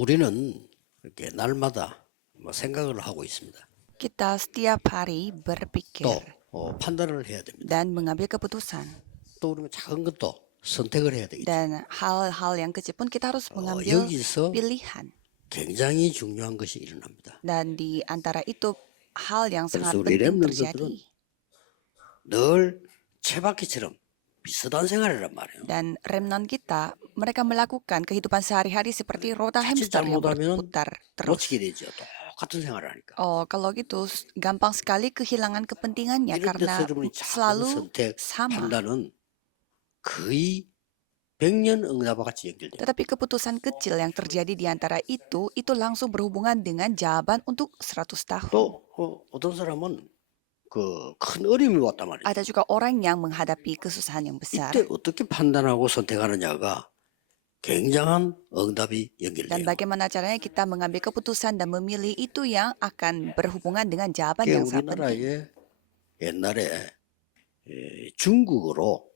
우리는 이렇게 날마다 생각을 하고 있습니다. Kita setiap hari 또 berpikir 판단을 해야 됩니다. dan mengambil keputusan. 또 우리는 작은 것도 선택을 해야 되겠죠. Dan hal-hal yang kecil pun kita harus mengambil 여기서 pilihan. 굉장히 중요한 것이 일어납니다. Dan di antara itu hal yang 그래서 sangat 우리 penting 렘넌트들은 terjadi. 늘 채바퀴처럼 비슷한 생활이란 말이에요. Dan remnant kita, mereka melakukan kehidupan sehari-hari seperti roda 자칫 hamster yang 잘못하면 berputar terus. 놓치게 되죠. 똑같은 생활을 하니까. Kalau gitu gampang sekali kehilangan kepentingannya 이런 karena 데서 여러분이 작은 selalu 선택, sama. 판단은 거의 백년 응답과 같이 연결돼요. Tetapi keputusan kecil yang terjadi di antara itu langsung berhubungan dengan jawaban untuk 100 tahun. 또 어떤 사람은 그 큰 어려움이 왔단 말이에요. Ada juga orang yang menghadapi kesusahan yang besar. 이때 어떻게 판단하고 선택하느냐가 굉장한 응답이 Dan 연결돼요. bagaimana caranya kita mengambil keputusan dan memilih itu yang akan berhubungan dengan jawaban 그게 yang sangat penting. 우리나라에 옛날에 중국으로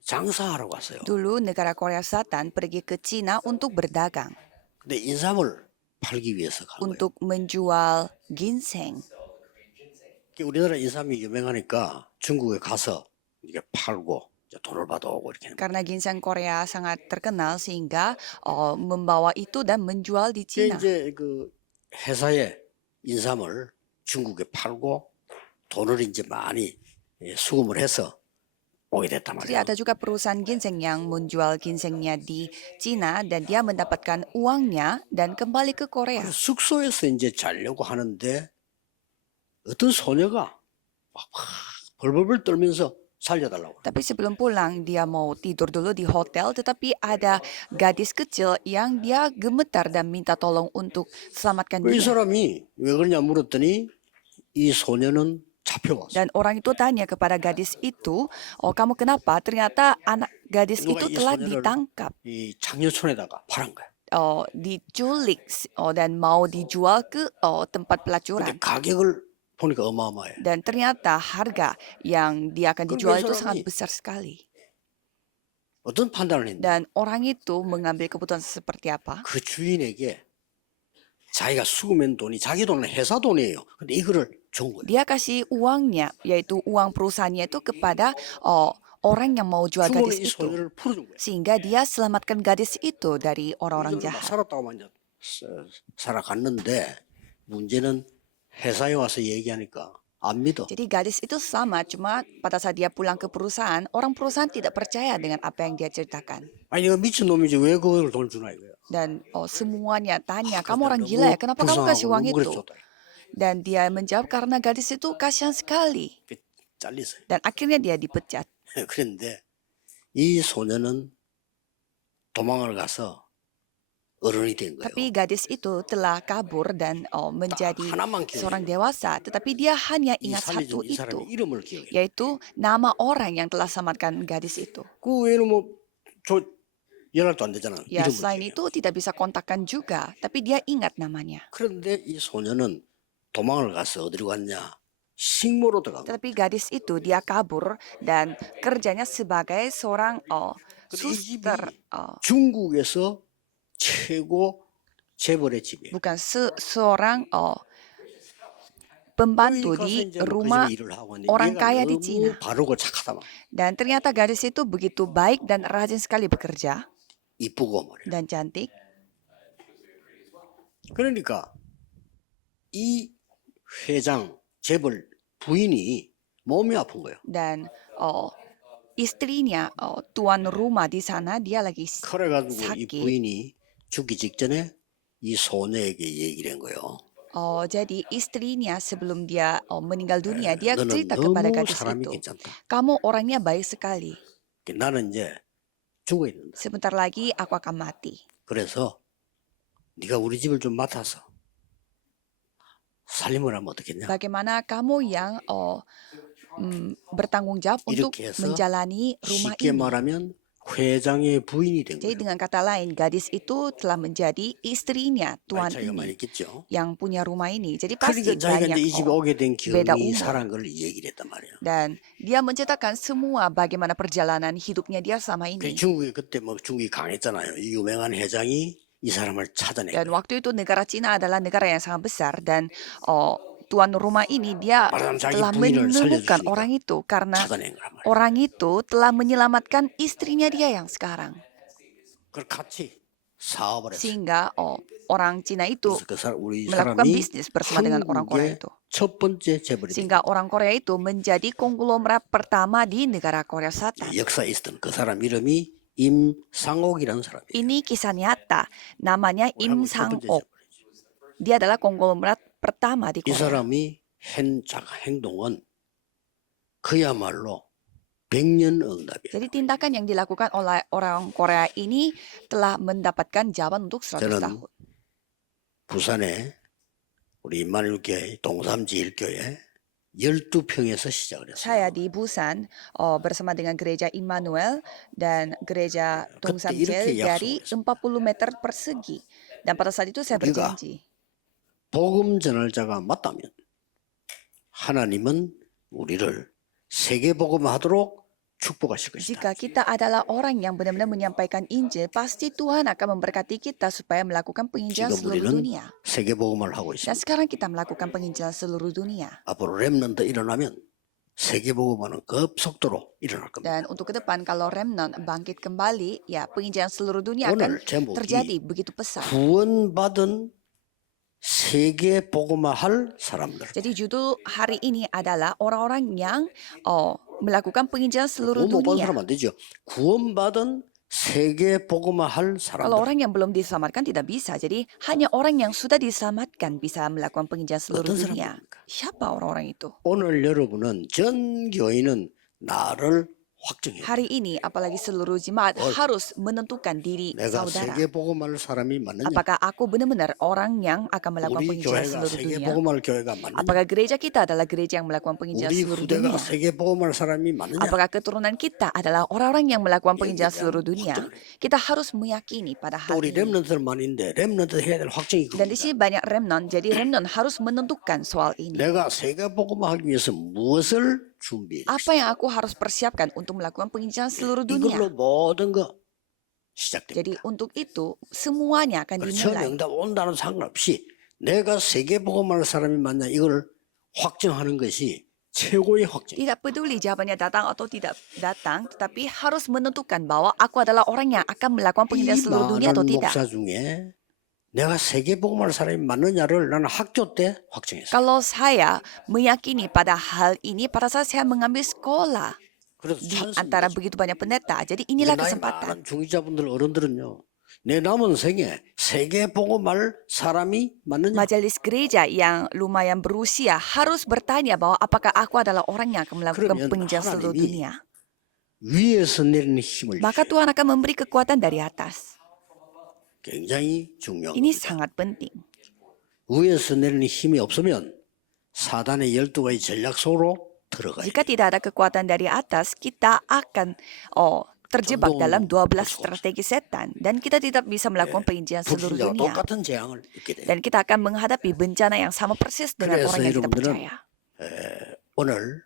장사하러 갔어요. Dulu negara Korea Selatan pergi ke Cina untuk berdagang, 근데 인삼을 팔기 위해서 간 거예요. untuk menjual ginseng. 우리나라 인삼이 유명하니까 중국에 가서 이렇게 팔고 이제 돈을 받아오고 이렇게 하는 거예요. Karena ginseng Korea sangat terkenal sehingga membawa itu dan menjual di 그게 Cina. 이제 그 회사에 인삼을 중국에 팔고 돈을 이제 많이 수금을 해서 오게 됐단 Jadi 말이에요. ada juga perusahaan ginseng yang menjual ginsengnya di Cina dan dia mendapatkan uangnya dan kembali ke Korea. 그래서 숙소에서 이제 자려고 하는데 어떤 소녀가 막 벌벌벌 떨면서 살려달라고. Tapi sebelum pulang dia mau tidur dulu di hotel, tetapi ada gadis kecil yang dia gemetar dan minta tolong untuk selamatkan 이 dia. 사람이 왜 그러냐 물었더니 이 소녀는 잡혀왔어. Dan orang itu tanya kepada gadis itu, kamu kenapa? Ternyata anak gadis 누가 itu 이 telah 소녀를 ditangkap, 이 장려촌에다가 팔은 거야. diculik dan mau dijual ke tempat 근데 pelacuran. 가격을 보니까 어마어마해. Dan ternyata harga yang dia akan 그럼 dijual 그 itu 사람이 sangat besar sekali. 어떤 판단을 했냐? Dan orang itu mengambil keputusan seperti apa? 그 주인에게 자기가 수금한 돈이 자기 돈은 회사 돈이에요. 근데 이거를 준 거예요. Dia kasih uangnya, yaitu uang perusahaannya itu kepada orang yang mau jual 주모는 gadis 이 itu. 소녀를 풀어준 거예요. Sehingga dia selamatkan gadis itu dari orang-orang 이전에 막 jahat. 살았다고 이제 살아갔는데 문제는 회사에 와서 얘기하니까 안 믿어. Jadi gadis itu sama, cuma pada saat dia pulang ke perusahaan, orang perusahaan tidak percaya dengan apa yang dia ceritakan. 아니 내가 미친 놈이지 왜 그걸 돈 주나 이거야. Dan semuanya tanya, 그래서 kamu orang 너무 gila ya, kenapa kamu kasih 불쌍하고 uang 너무 itu? 그랬었다. Dan dia menjawab karena gadis itu kasihan sekali. 잘렸어요. Dan akhirnya dia dipecat. 그런데 이 소녀는 도망을 가서 어른이 된 거예요. Tapi gadis itu telah kabur dan menjadi 하나만 기억해요. seorang dewasa. Tetapi dia hanya 이 ingat satu 살려준 이 itu, 사람의 이름을 기억해요. yaitu nama orang yang telah selamatkan gadis itu. 그 외에는 연락도 안 되잖아. Ya, 이름을 selain 기억해요. itu tidak bisa kontakkan juga, tapi dia ingat namanya. 그런데 이 소녀는 도망을 가서 어디로 갔냐? 식모로 들어간 거예요. Tetapi gadis itu dia kabur dan kerjanya sebagai seorang 근데 이 집이 suster, 중국에서 최고 재벌의 집이에요. bukan seorang pembantu 가서 di 이제 그 rumah 집에 일을 하고 있는데 orang 얘가 kaya di 너무 Cina. 바르고 착하다 말. Dan ternyata gadis itu begitu baik dan rajin sekali bekerja 이쁘고 말이야. dan cantik. 그러니까 이 회장 재벌 부인이 몸이 아픈 거예요. Dan istrinya, tuan rumah di sana, dia lagi 그래가지고 이 sakit. 부인이 죽기 직전에 이 소녀에게 얘기를 한 거예요. Jadi istrinya sebelum dia meninggal dunia, dia 너는 cerita kepada 너무 gadis 사람이 itu, 괜찮다. kamu orangnya baik sekali. 나는 이제 죽어야 된다. Sebentar lagi aku akan mati. 그래서 네가 우리 집을 좀 맡아서 살림을 하면 어떻겠냐? Bagaimana kamu yang bertanggung jawab untuk 이렇게 해서 menjalani rumah 쉽게 ini? 말하면 회장의 부인이 된 Jadi 거예요. dengan kata lain, gadis itu telah menjadi istrinya 나이 tuan 차이가 많이 ini 있겠죠. yang punya rumah ini. Jadi pasti 그러니까 자기가 banyak 이제 이 집에 오게 된 beda 경위 umur. 살한 걸 얘기를 했단 말이에요. Dan dia menceritakan semua bagaimana perjalanan hidupnya dia selama 그 ini. 중국이 그때 뭐 중국이 강했잖아요. 이 유명한 회장이 이 사람을 찾아낸 Dan 거예요. waktu itu negara Cina adalah negara yang sangat besar dan tuan rumah ini dia 말하자면 자기 telah 부인을 menemukan 살려주시니까 orang itu karena 찾아낸 거란 말이에요. orang itu telah menyelamatkan istrinya dia yang sekarang. 그걸 같이 사업을 했어요. Sehingga orang Cina itu 그래서 그 사람, 우리 melakukan 사람이 bisnis bersama dengan orang Korea 한국의 itu. 첫 번째 재벌이 된 Sehingga orang Korea itu menjadi konglomerat pertama di negara Korea Selatan. 역사에 있었던 그 사람 이름이 임상옥이라는 사람이에요. Ini kisah nyata, namanya Im 한국 첫 번째 Sang-ok. 재벌이죠. Dia adalah konglomerat pertama di 이 Korea. 사람이 행동은 그야말로 백년응답이에요. Jadi tindakan yang dilakukan oleh orang Korea ini telah mendapatkan jawaban untuk 100 저는 tahun. 부산에 우리 임마누엘교회 동삼지일교회 12평에서 시작을 Saya 했어요. di Busan bersama dengan gereja Immanuel dan gereja 그때 Tongsamjel 이렇게 dari 약속을 40 meter persegi. Dan pada saat itu saya 우리가 berjanji, 복음 전할 자가 맞다면 하나님은 우리를 세계 복음하도록 축복하실 것이다. jika kita adalah orang yang benar-benar menyampaikan Injil, pasti Tuhan akan memberkati kita supaya melakukan penginjilan 지금 seluruh 우리는 dunia. 세계 복음을 하고 Dan 있습니다. sekarang kita melakukan penginjilan seluruh dunia. 앞으로 렘넌트 일어나면 세계 복음화는 급속도로 일어날 겁니다. Dan untuk ke depan kalau Remnant bangkit kembali, ya penginjilan seluruh dunia akan 오늘 제목이 terjadi begitu pesat. 구원받은 세계 복음화할 사람들. Jadi judul hari ini adalah orang-orang yang melakukan penginjilan seluruh 구원 못 받은 dunia. 사람 안 되죠. 구원받은 세계 복음화할 Kalau 사람들. orang yang belum diselamatkan tidak bisa. Jadi hanya orang yang sudah diselamatkan bisa melakukan penginjilan seluruh 어떤 dunia. 사람입니까? Siapa orang-orang itu? 오늘 여러분은 전 교인은 나를 확정해요. Hari ini apalagi seluruh jemaat 뭘? harus menentukan diri 내가 saudara. 세계 복음화할 사람이 맞느냐? Apakah aku benar-benar orang yang akan melakukan 우리 penginjilan 교회가 seluruh 세계 dunia? 복음화할 교회가 맞느냐? Apakah gereja kita adalah gereja yang melakukan penginjilan 우리 seluruh 후대가 dunia? 세계 복음화할 사람이 맞느냐? Apakah keturunan kita adalah orang-orang yang melakukan penginjilan 여기에 대한 seluruh dunia? 확정을 해요. Kita harus meyakini pada 또 hal 우리 ini. 렘넌트만인데 렘넌트 해야 될 확정이 Dan di 그겁니다. sini banyak remnant, jadi remnant harus menentukan soal ini. 내가 세계 복음화하기 위해서 무엇을 준비해? Apa yang aku harus persiapkan untuk melakukan penginjilan seluruh 이걸로 dunia? 모든 거 Jadi 시작됩니다. untuk itu semuanya akan 그래서 dimulai. 응답 온다는 상관없이 내가 세계 복음화할 사람이 맞냐 이걸 확정하는 것이 최고의 확정. Tidak peduli jawabannya datang atau tidak datang, tetapi harus menentukan bahwa aku adalah orang yang akan melakukan penginjilan 이 seluruh dunia atau 많은 tidak. 목사 중에 내가 세계 복음화할 사람이 맞느냐를 나는 학교 때 확정했어요. Kalau saya meyakini pada hal ini pada saat saya mengambil sekolah 그래서 di antara 찬스입니다. begitu banyak pendeta, jadi 우리 inilah 나이 kesempatan. 많은 중직자분들 어른들은요. 내 남은 생에 세계 복음화할 사람이 맞느냐? Majelis gereja yang lumayan berusia harus bertanya bahwa apakah aku adalah orang yang akan melakukan 그러면 penginjilan seluruh 하나님이 dunia. 위에서 내리는 힘을 Maka 주셔요. Tuhan akan memberi kekuatan dari atas. 굉장히 중요한 Ini 겁니다. sangat penting. 위에서 내리는 힘이 없으면 사단의 12가지 전략 속으로 들어가요. Jika tidak ada kekuatan dari atas, kita akan terjebak dalam 12 strategi setan dan kita tidak bisa melakukan penginjilan seluruh 불신자와 dunia. 똑같은 재앙을 입게 돼요. Dan kita akan menghadapi bencana yang sama persis dengan 그래서 orang yang tidak 여러분들은 percaya. 오늘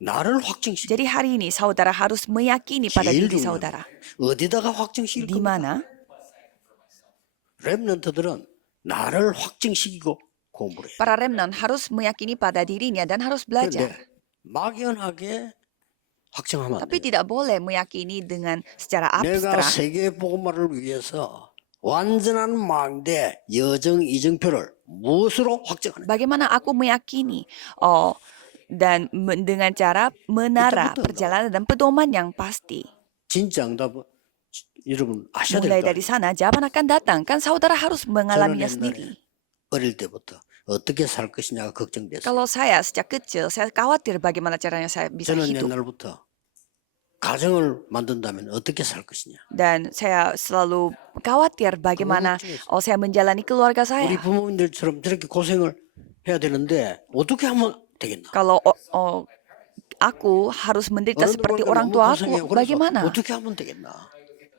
나를 확정시켜. Jadi hari ini saudara harus meyakini pada 제일 diri 중요한 saudara. 어디다가 확정시킬 Di 겁니까? mana? 렘넌트들은 나를 확정시키고 공부를 해요. Para remnant harus meyakini pada dirinya dan harus belajar. 그런데 막연하게 확정하면 안 Tapi 돼요. tidak boleh meyakini dengan secara 내가 abstrak. 세계 복음화를 위해서 완전한 망대 여정 이정표를 무엇으로 확정하는? Bagaimana aku meyakini dan dengan cara menara Betul-betul. perjalanan dan pedoman yang pasti. 진짜 응답 여러분 아셔야 Mulai 될 거 dari 아니에요. sana jawaban akan datang. Kan saudara harus mengalaminya 저는 sendiri. 옛날에 어릴 때부터 어떻게 살 것이냐가 걱정됐어요. Kalau saya sejak kecil, saya khawatir bagaimana caranya saya bisa 저는 hidup. 옛날부터 가정을 만든다면 어떻게 살 것이냐. Dan saya selalu khawatir bagaimana 걱정했어요. saya menjalani keluarga 우리 saya. 부모님들처럼 저렇게 고생을 해야 되는데 어떻게 하면 되겠나? Kalau aku harus menderita 어른들 seperti 보니까 orang 너무 tua 고생해요. aku, 그래서 bagaimana? 어떻게 하면 되겠나?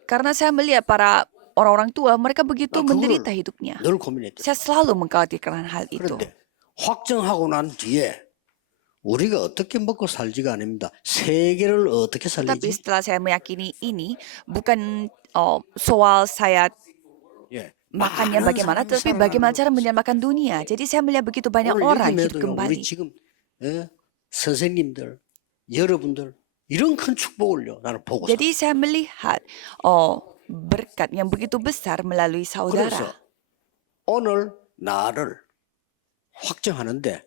Karena saya melihat para orang-orang tua, mereka begitu 나 menderita 그걸 hidupnya. 늘 고민했대. Saya selalu mengkhawatirkan hal itu. 그런데 확정하고 난 뒤에 우리가 어떻게 먹고 살지가 아닙니다. 세계를 어떻게 Tapi 살리지? setelah saya meyakini ini, bukan soal saya 예, makannya 많은 bagaimana, 사람이 tetapi bagaimana 살아가는 cara 것이죠. menyelamatkan dunia. Jadi saya melihat begitu banyak 오늘 orang 여기 hidup 매도요. 우리 kembali. 지금 선생님들, 여러분들 이런 큰 축복을요. 나는 보고 살아. Jadi saya melihat berkat yang begitu besar melalui saudara. 그래서 오늘 나를 확정하는데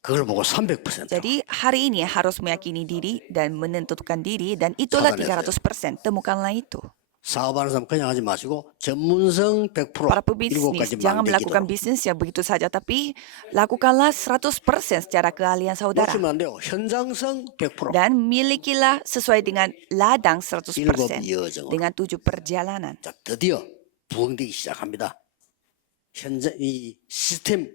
그걸 보고 300%라고. Jadi hari ini harus meyakini diri dan menentukan diri, dan itulah 찾아내세요. 300%. Temukanlah itu. 사업하는 사람 그냥 하지 마시고 전문성 100% Para 일곱 pebisnis, 가지 jangan 망대 melakukan 기도로. bisnis ya begitu saja, tapi lakukanlah 100% secara keahlian saudara. 놓치면 안 돼요. 현장성 100%. Dan milikilah sesuai dengan ladang 100% 일곱 여정으로. dengan 7 perjalanan. 자, 드디어 부흥되기 시작합니다. 현재 이 시스템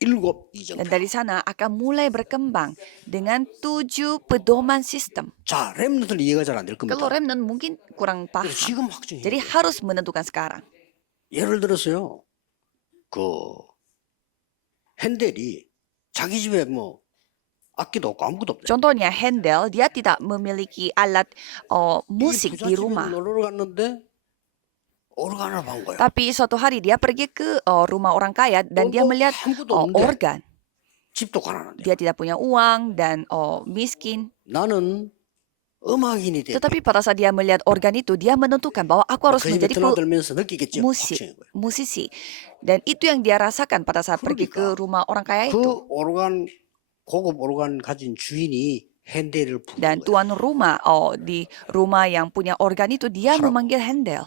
일곱 이정. Dan dari sana akan mulai berkembang dengan 7 pedoman sistem. 자, 렘넌트는 이해가 잘 안 될 겁니다. Kalau remnant mungkin kurang paham. 그래서 지금 확정해요. Jadi harus menentukan sekarang. 예를 들어서요. 그 핸델이 자기 집에 뭐 악기도 없고 아무것도 없대. Contohnya Handel, dia tidak memiliki alat musik di rumah. 놀러 갔는데 오르간을 본 거야. Tapi suatu hari dia pergi ke rumah orang kaya dan dia melihat 아무것도 없는데 organ. 집도 가난한데. Dia tidak punya uang dan miskin. 나는 음악인이 돼. Tetapi pada saat dia melihat organ itu, dia menentukan bahwa aku harus 그 집에 menjadi 드나들면서 느끼겠죠. 확정인 거야. musisi. Dan itu yang dia rasakan pada saat pergi ke rumah orang kaya 그 itu. 오르간 고급 오르간 가진 주인이 핸델을 부른 Dan 거야. tuan rumah di rumah yang punya organ itu, dia 하라고. memanggil Handel.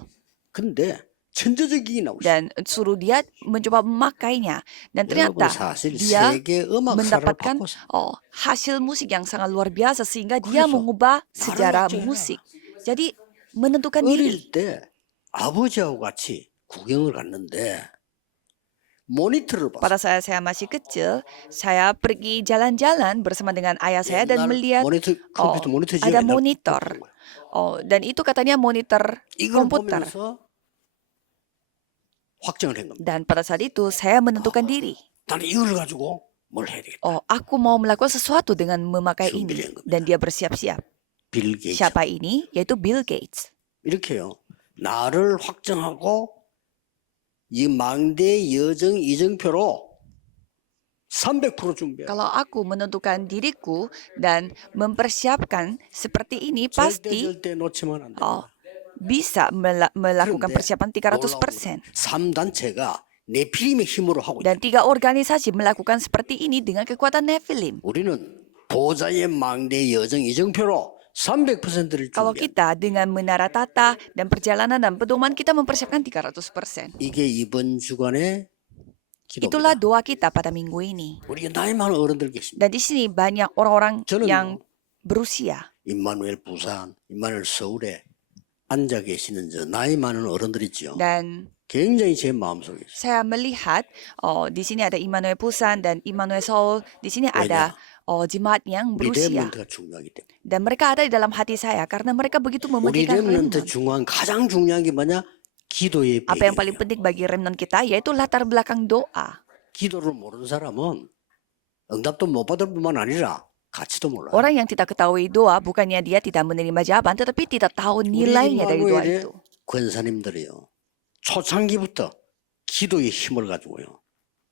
근데 천재적이게 나오시. Dan suruh dia mencoba memakainya. Dan 여러분 ternyata 사실 dia 세계 음악사를 mendapatkan 바꿨어. hasil musik yang sangat luar biasa sehingga dia 그래서 mengubah sejarah 나를 musik. Jadi menentukan diri. 어릴 때 아버지하고 같이 구경을 갔는데 모니터를 봤어. Pada saat saya masih kecil, saya pergi jalan-jalan bersama dengan ayah saya dan melihat 모니터 컴퓨터 모니터지 ada monitor. Dan itu katanya monitor 이걸 komputer. 보면서 확정을 한 겁니다. Dan pada saat itu saya menentukan diri. 나는 이걸 가지고 뭘 해야 되겠다. Aku mau melakukan sesuatu dengan memakai ini. 준비된 겁니다. Dan dia bersiap-siap. 빌 게이츠. Siapa ini? Yaitu Bill Gates. 이렇게요. 나를 확정하고 이 망대 여정 이정표로 300% 준비해. Kalau aku menentukan diriku dan mempersiapkan seperti ini, pasti 절대 놓치면 안 돼. bisa melakukan 그런데 persiapan 300%. 3단체가 네피림의 힘으로 하고 있다. Dan 3 organisasi melakukan seperti ini dengan kekuatan Nephilim. 우리는 보좌의 망대 여정 이정표로 300%를 Kalau 준비해. kita dengan menara tata dan perjalanan dan pedoman, kita mempersiapkan 300%. 이게 이번 주간의 Itulah 기도입니다. doa kita pada minggu ini. 우리 나이 많은 어른들 계십니다. Dan di sini banyak orang-orang 저는요. yang berusia. 임마누엘 부산, 임마누엘 서울에 앉아 계시는 저 나이 많은 어른들 있죠. Dan 굉장히 제 마음속에 있어요. saya melihat di sini ada Immanuel Busan dan Immanuel Seoul. Di sini ada jemaat yang 우리 berusia. 렘넌트가 중요하기 때문에. Dan mereka ada di dalam hati saya karena mereka begitu 우리 mementingkan 렘넌트 remnant. 중요한 가장 중요한 게 뭐냐? 기도의 Apa yang paling 배경이에요. penting bagi remnant kita yaitu latar belakang doa. 기도를 모르는 사람은 응답도 못 받을 뿐만 아니라 가치도 몰라요. Orang yang tidak ketahui doa bukannya dia tidak menerima jawaban, tetapi tidak tahu 우리 nilainya dari doa 임마누엘의 itu. 권사님들이요. 초창기부터 기도의 힘을 가지고요.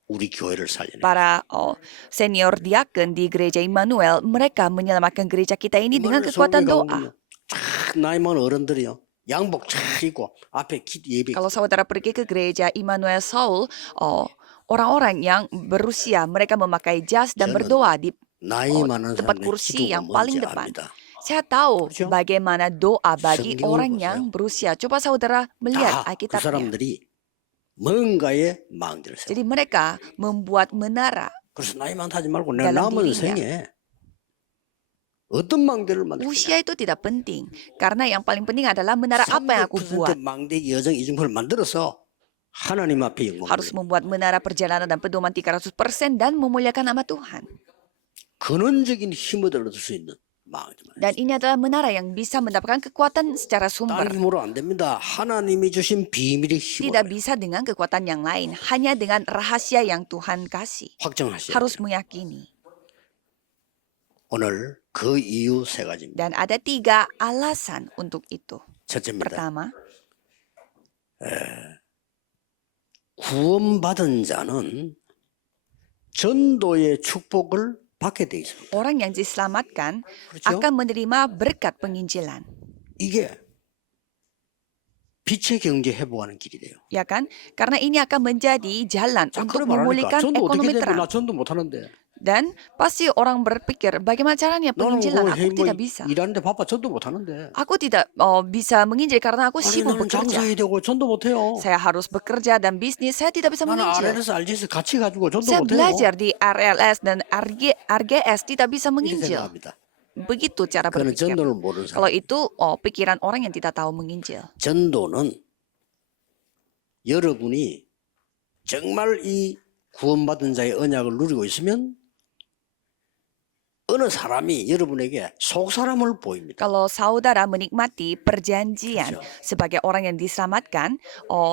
우리 교회를 살려내. Para senior diakon di gereja Immanuel, mereka menyelamatkan gereja kita ini dengan kekuatan doa. 쫙 나이 많은 어른들이요. 양복 쫙 입고 앞에 예배. Kalau saudara pergi ke gereja Immanuel Seoul, orang-orang yang berusia, mereka memakai jas dan 저는 berdoa di 나이 많은 tempat 사람의 kursi 기도가 yang paling 뭔지 depan. 압니다. Saya tahu 그렇죠? bagaimana doa bagi 성경을 orang 보세요. yang berusia. Coba saudara melihat 다 그 Alkitabnya. 사람들이 뭔가에 망대를 세워. Jadi mereka membuat menara. 그래서 나이 많다 하지 말고 내 dalam 남은 dirinya. 생에 어떤 망대를 만들 Usia itu tidak penting. Karena yang paling penting adalah menara apa yang aku 300% buat. 망대 여정 이중표를 만들어서 하나님 앞에 영광을 Harus membuat menara perjalanan dan pedoman 300% dan memuliakan nama Tuhan. 근원적인 힘을 얻을 수 있는 망대만. Dan ini adalah menara yang bisa mendapatkan kekuatan secara 딴 sumber. 힘으로 안 됩니다. 하나님이 주신 비밀의 힘으로 Tidak bisa dengan kekuatan yang lain. Hanya dengan rahasia yang Tuhan kasih. 확정하셔야 Harus 돼요. meyakini. 오늘 그 이유 세 가지입니다. Dan ada 3 alasan untuk itu. 첫째입니다. Pertama, 구원받은 자는 전도의 축복을 받게 돼 있습니다. Orang yang diselamatkan 그렇죠? akan menerima berkat penginjilan. 이게 빛의 경제 회복하는 길이 돼요. Ya kan? Karena ini akan menjadi jalan 자, untuk 그래 말하니까 memulihkan 전도 어떻게 ekonomi 되고 나 terang. 전도 못하는데. Dan pasti orang berpikir, bagaimana caranya 나는 penginjilan? 뭐 Aku tidak bisa. 일하는데 바빠 전도 못하는데. Aku tidak bisa menginjil karena aku 아니 sibuk 나는 bekerja. 장사해야 되고 전도 못해요. Saya harus bekerja dan bisnis, saya tidak bisa 나는 menginjil. RLS, RGS 같이 가지고 전도 Saya 못해요. belajar di RLS dan RGS tidak bisa 이렇게 menginjil. 생각합니다. Begitu cara 그는 berpikir. 전도를 모르는 Kalau 사람. itu pikiran orang yang tidak tahu menginjil. 전도는 여러분이 정말 이 구원받은 자의 언약을 누리고 있으면 어느 사람이 여러분에게 속 사람을 보입니다. Kalau saudara menikmati perjanjian sebagai orang yang diselamatkan,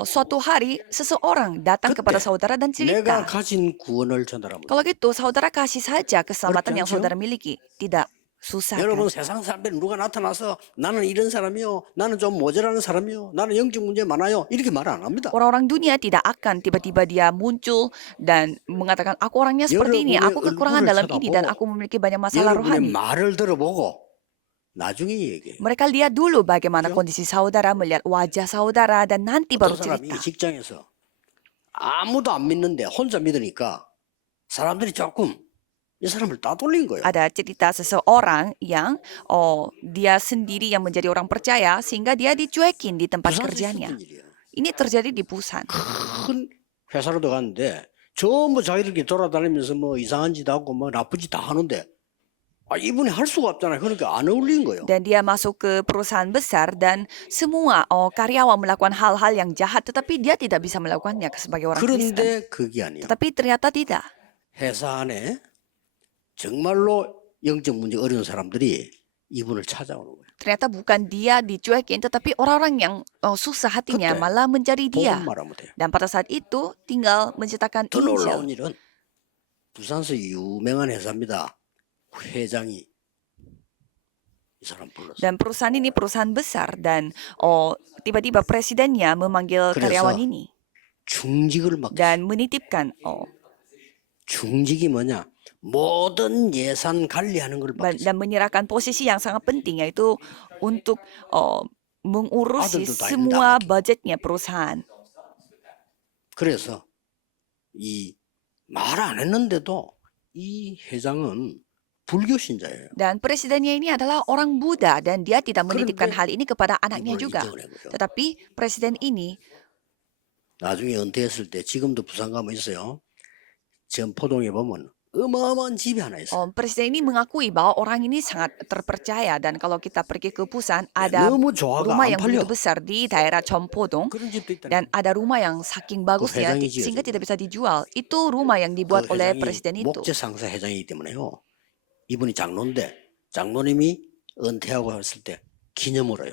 suatu hari seseorang datang kepada saudara dan 내가 cerita. 가진 구원을 전달하면 Kalau gitu, saudara kasih saja keselamatan yang Berjanji, saudara miliki. Tidak susah 여러분 kan? 세상 사람들이 누가 나타나서 나는 이런 사람이요, 나는 좀 모자라는 사람이요, 나는 영적 문제 많아요 이렇게 말 안 합니다. Orang-orang dunia tidak akan tiba-tiba dia muncul dan mengatakan, aku orangnya seperti ini, 여러분의 aku kekurangan 얼굴을 dalam ini, dan 쳐다보고 aku memiliki banyak masalah 여러분의 rohani. 말을 들어보고 나중에 얘기해요. Mereka lihat dulu bagaimana 그죠? kondisi saudara, melihat wajah saudara, dan nanti baru 어떤 사람이 cerita. 직장에서 아무도 안 믿는데 혼자 믿으니까 사람들이 조금 이 사람을 따돌린 거예요. Ada cerita seseorang yang dia sendiri yang menjadi orang percaya sehingga dia dicuekin di tempat 부산에서 kerjanya. 있었던 일이에요. Ini terjadi di Busan. 큰 회사로 들어갔는데 전부 자기들끼리 돌아다니면서 뭐 이상한 짓 하고 뭐 나쁜 짓 다 하는데 이분이 할 수가 없잖아요. 그러니까 안 어울린 거예요. Dan dia masuk ke perusahaan besar dan semua karyawan melakukan hal-hal yang jahat, tetapi dia tidak bisa melakukannya sebagai orang Kristen. 그런데 그게 아니에요. Tetapi ternyata tidak. 회사 안에 정말로 영적 문제 어려운 사람들이 이분을 찾아오는 거예요. Ternyata bukan dia dicuekin, tetapi orang-orang yang susah hatinya 그때 malah mencari dia. 복음 말하면 돼요. Dan pada saat itu tinggal menceritakan 더 놀라운 Injil. 일은 부산서 유명한 회사입니다. 회장이 이 사람 불렀어요. Dan perusahaan ini perusahaan besar dan tiba-tiba presidennya memanggil 그래서 karyawan ini 중직을 맡겼어요. dan menitipkan 중직이 뭐냐? 모든 예산 관리하는 걸 맡겼어요. dan menyerahkan posisi yang sangat penting, yaitu untuk mengurusi 아들도 다 semua 있는다. budgetnya perusahaan. 그래서 이 말 안 했는데도 이 회장은 불교 신자예요. Dan presidennya ini adalah orang Buddha dan dia tidak menitipkan 그런데 hal ini kepada anaknya 이분을 juga. 인정을 한 거죠. Tetapi presiden ini 나중에 은퇴했을 때 지금도 부산 가면 있어요. 전포동에 보면 어마어마한 집이 하나 있어요. presiden ini mengakui bahwa orang ini sangat terpercaya, dan kalau kita pergi ke Busan ada 너무 좋아가 rumah 안 yang 팔려. begitu besar di daerah Chompodong. 그런 집도 있다. Dan ada rumah yang saking bagusnya 회장이 sehingga 지어진 tidak bisa dijual. Itu rumah yang dibuat oleh 회장이 presiden itu. 목재상사 회장이기 때문에요. 이분이 장로인데 장로님이 은퇴하고 했을 때 기념으로요.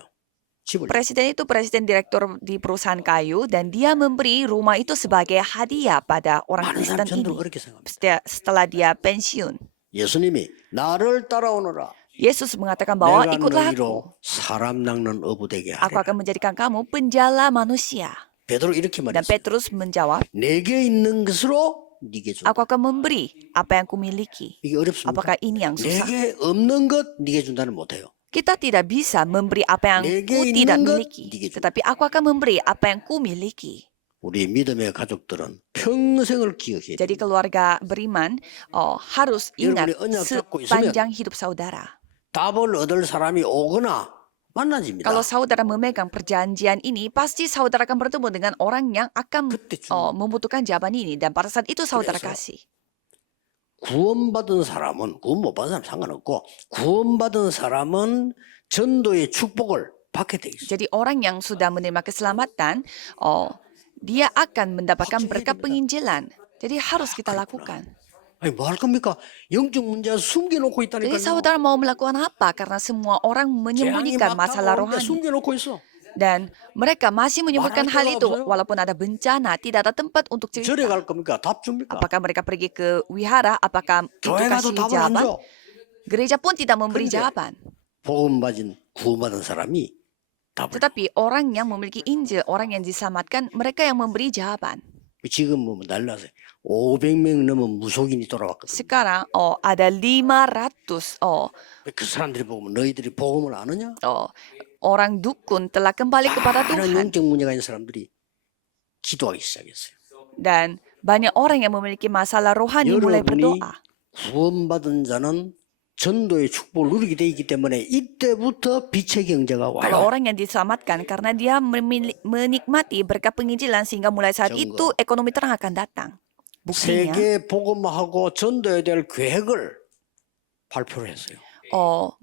집을 Presiden itu presiden direktur di perusahaan kayu dan dia memberi rumah itu sebagai hadiah pada orang 많은 Kristen 사람 전도 ini 그렇게 생각합니다. setelah dia pensiun. 예수님이 나를 따라오너라. Yesus mengatakan bahwa 내가 ikutlah aku. 너희로 사람 낚는 어부 되게 Aku 하리라. akan menjadikan kamu penjala manusia. 베드로 이렇게 Dan 말했어요. Petrus menjawab, 내게 있는 것으로 네게 줘. aku akan memberi apa yang kumiliki. 이게 어렵습니까? Apakah ini yang susah? 내게 없는 것 네게 준다는 못해요. Kita tidak bisa memberi apa yang 내게 ku tidak 있는 것 miliki. 네게 줘. Tetapi aku akan memberi apa yang ku miliki. 우리 믿음의 가족들은 평생을 기억해야 Jadi 돼요. keluarga beriman harus ingat 여러분이 언약 잡고 있으면 sepanjang hidup saudara. 답을 얻을 사람이 오거나 만나집니다. Kalau saudara memegang perjanjian ini, pasti saudara akan bertemu dengan orang yang akan 그때 주는 membutuhkan jawaban ini. Dan pada saat itu saudara 그래서 kasih. 구원받은 사람은 구원 못 받은 사람 상관없고 구원받은 사람은 전도의 축복을 받게 돼 있어요. Jadi orang yang sudah menerima keselamatan, dia akan mendapatkan berkat penginjilan. Jadi harus kita lakukan. 아니 뭐 할 겁니까? 영적 문제 숨겨놓고 Jadi 있다니까요. saudara mau melakukan apa? Karena semua orang 재앙이 menyembunyikan 막 masalah 다가오는데 rohani. 숨겨놓고 있어. Dan mereka masih menyebutkan 말할 hal 데가 itu. 없어요. Walaupun ada bencana, tidak ada tempat untuk 절에 cerita. 갈 겁니까? 답 줍니까? Apakah mereka pergi ke wihara? Apakah itu 교회 가도 kasih 답을 안 jawaban? 줘. Gereja pun tidak memberi 그런데 jawaban. 복음 받은 구원받은 사람이 답을. Tetapi orang yang memiliki Injil, orang yang diselamatkan, mereka yang memberi jawaban. 지금 뭐 날라서 500명 넘은 무속인이 돌아왔거든요. Sekarang ada 500 그 사람들이 보면 너희들이 복음을 아느냐? orang dukun telah kembali kepada 많은 Tuhan. 영적 문제가 있는 사람들이 기도하기 시작했어요. Dan banyak orang yang memiliki masalah rohani mulai 여러분이 berdoa. 구원받은 자는 전도의 축복을 누리게 돼 있기 때문에 이때부터 빛의 경제가 Kalau 와요. orang yang diselamatkan karena dia menikmati berkat penginjilan sehingga mulai saat 정거. itu ekonomi terang akan datang. Buktinya, 세계 복음하고 전도에 대한 계획을 발표를 했어요.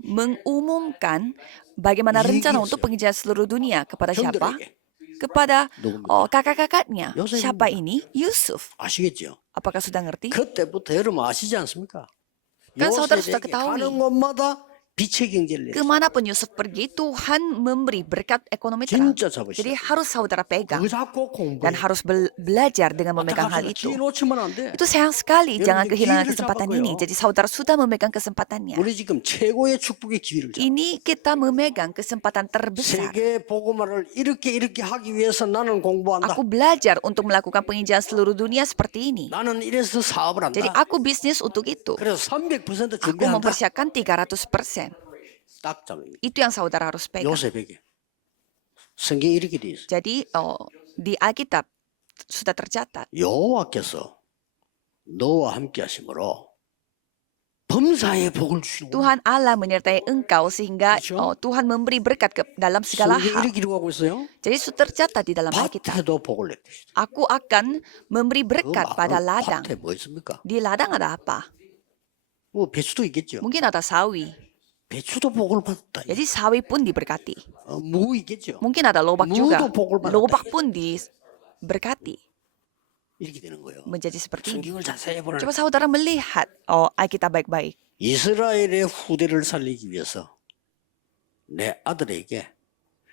mengumumkan bagaimana rencana Iya, untuk iya. penginjilan seluruh dunia kepada siapa? 형들에게 Kepada 누굽니까? kakak-kakaknya. Yusuf. Siapa ini? Yusuf. 아시겠죠? Apakah sudah ngerti? 그때부터 여러분 아시지 않습니까? Kan saudara sudah 요셉에게 ketahui. 가는 곳마다 빛의 경제를 냈어요. Kemanapun Yusuf pergi, Tuhan memberi berkat ekonomi terang. 진짜 잡으시죠. Jadi harus saudara pegang 그거 잡고 dan 공부해. harus belajar dengan memegang hal itu. 기회 놓치면 안 돼. Itu sayang sekali, Yaudah, jangan kehilangan gilir kesempatan 잡았고요. ini. Jadi saudara sudah memegang kesempatannya. 우리 지금 최고의 축복의 기회를 잡아. Ini kita memegang kesempatan terbesar. 세계 복음화를 이렇게 하기 위해서 나는 공부한다. Aku belajar untuk melakukan penginjilan seluruh dunia seperti ini. 나는 이래서 사업을 한다. Jadi aku bisnis untuk itu. 그래서 300% Aku 준비한다. mempersiapkan 300%. 딱 잡습니다. Itu yang saudara harus pegang. 요셉에게 성경에 이렇게 돼 있어요. Jadi di Alkitab sudah tercatat. 여호와께서 너와 함께 하심으로 범사에 복을 주시는 Tuhan Allah menyertai engkau sehingga 그렇죠? Tuhan memberi berkat ke dalam segala 성경에 hal. 이렇게 기록하고 있어요. Jadi sudah tercatat di dalam Alkitab. 밭에도 복을 내리시다. Aku akan memberi berkat pada ladang. 밭에 뭐 있습니까? Di ladang ada apa? 뭐 배추도 있겠죠. Mungkin ada sawi. 배추도 복을 받았다. Jadi sawi pun diberkati. 무 있겠죠. Mungkin ada lobak juga. 무도 복을 받았다. Lobak pun diberkati. 이렇게 되는 거예요. Menjadi seperti ini. 성경을 자세히 보라. Coba saudara melihat Alkitab baik-baik. 이스라엘의 후대를 살리기 위해서 내 아들에게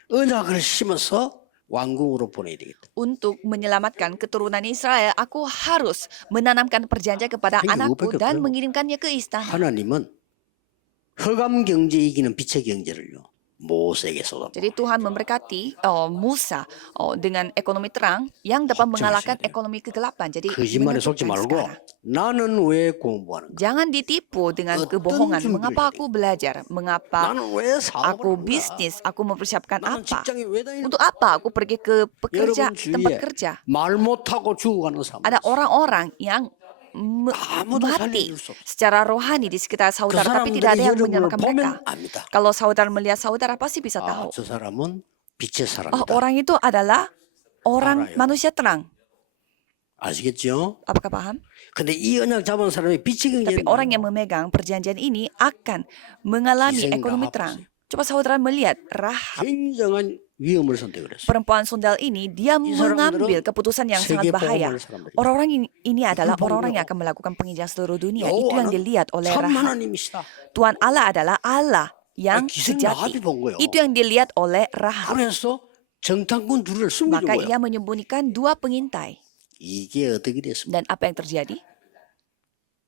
언약을 심어서 왕궁으로 보내야 되겠다. Untuk menyelamatkan keturunan Israel, aku harus menanamkan perjanjian kepada Ini anakku apa dan kepada- mengirimkannya ke istana. 하나님은 흑암 경제 이기는 빛의 경제를요 모세에게 쏟아. Jadi Tuhan memberkati Musa dengan ekonomi terang yang dapat mengalahkan 돼요. ekonomi kegelapan. Jadi 거짓말에 속지 menentukan 말고 sekarang. 나는 왜 공부하는가? Jangan ditipu dengan 어떤 kebohongan. 준비를 Mengapa 해야 aku belajar? Mengapa 나는 왜 사업을 aku 하는가? bisnis? Aku mempersiapkan 나는 apa? 직장에 왜 다니는가? Untuk apa aku pergi ke 여러분 tempat 주위에 kerja? 말 못하고 죽어가는 사람. Ada orang-orang yang 아무도 mati 살려줄 수 없어. secara rohani di sekitar 그 saudara, tapi tidak ada 사람들이 yang 여러분을 menyelamatkan mereka. 보면 압니다. Kalau saudara melihat saudara pasti bisa 아, tahu. 저 사람은 빛의 사람이다. Orang itu adalah orang 알아요. manusia terang. 아시겠죠? Apakah paham? 근데 이 언약 잡은 사람이 빛의 Tapi 경제는 orang yang memegang perjanjian ini akan mengalami Kisah ekonomi Rahab terang. sih. Coba saudara melihat Rahab, 굉장한 위험을 선택을 했어요. perempuan sundal ini, dia 이 사람들은 mengambil keputusan yang sangat 세계 bahaya. 복음을 사람들이. Orang-orang ini adalah 보는 orang-orang yang 거예요. akan melakukan penginjilan seluruh dunia. Itu yang 여호와는 dilihat oleh 참 Rahab. 하나님이시다. Tuhan Allah adalah Allah yang 기생 sejati. 라합이 본 거예요. Itu yang dilihat oleh Rahab. 그래서 정탐꾼 둘을 숨겨준 Maka 거예요. ia menyembunyikan 2 pengintai. 이게 어떻게 됐습니까? Dan apa yang terjadi?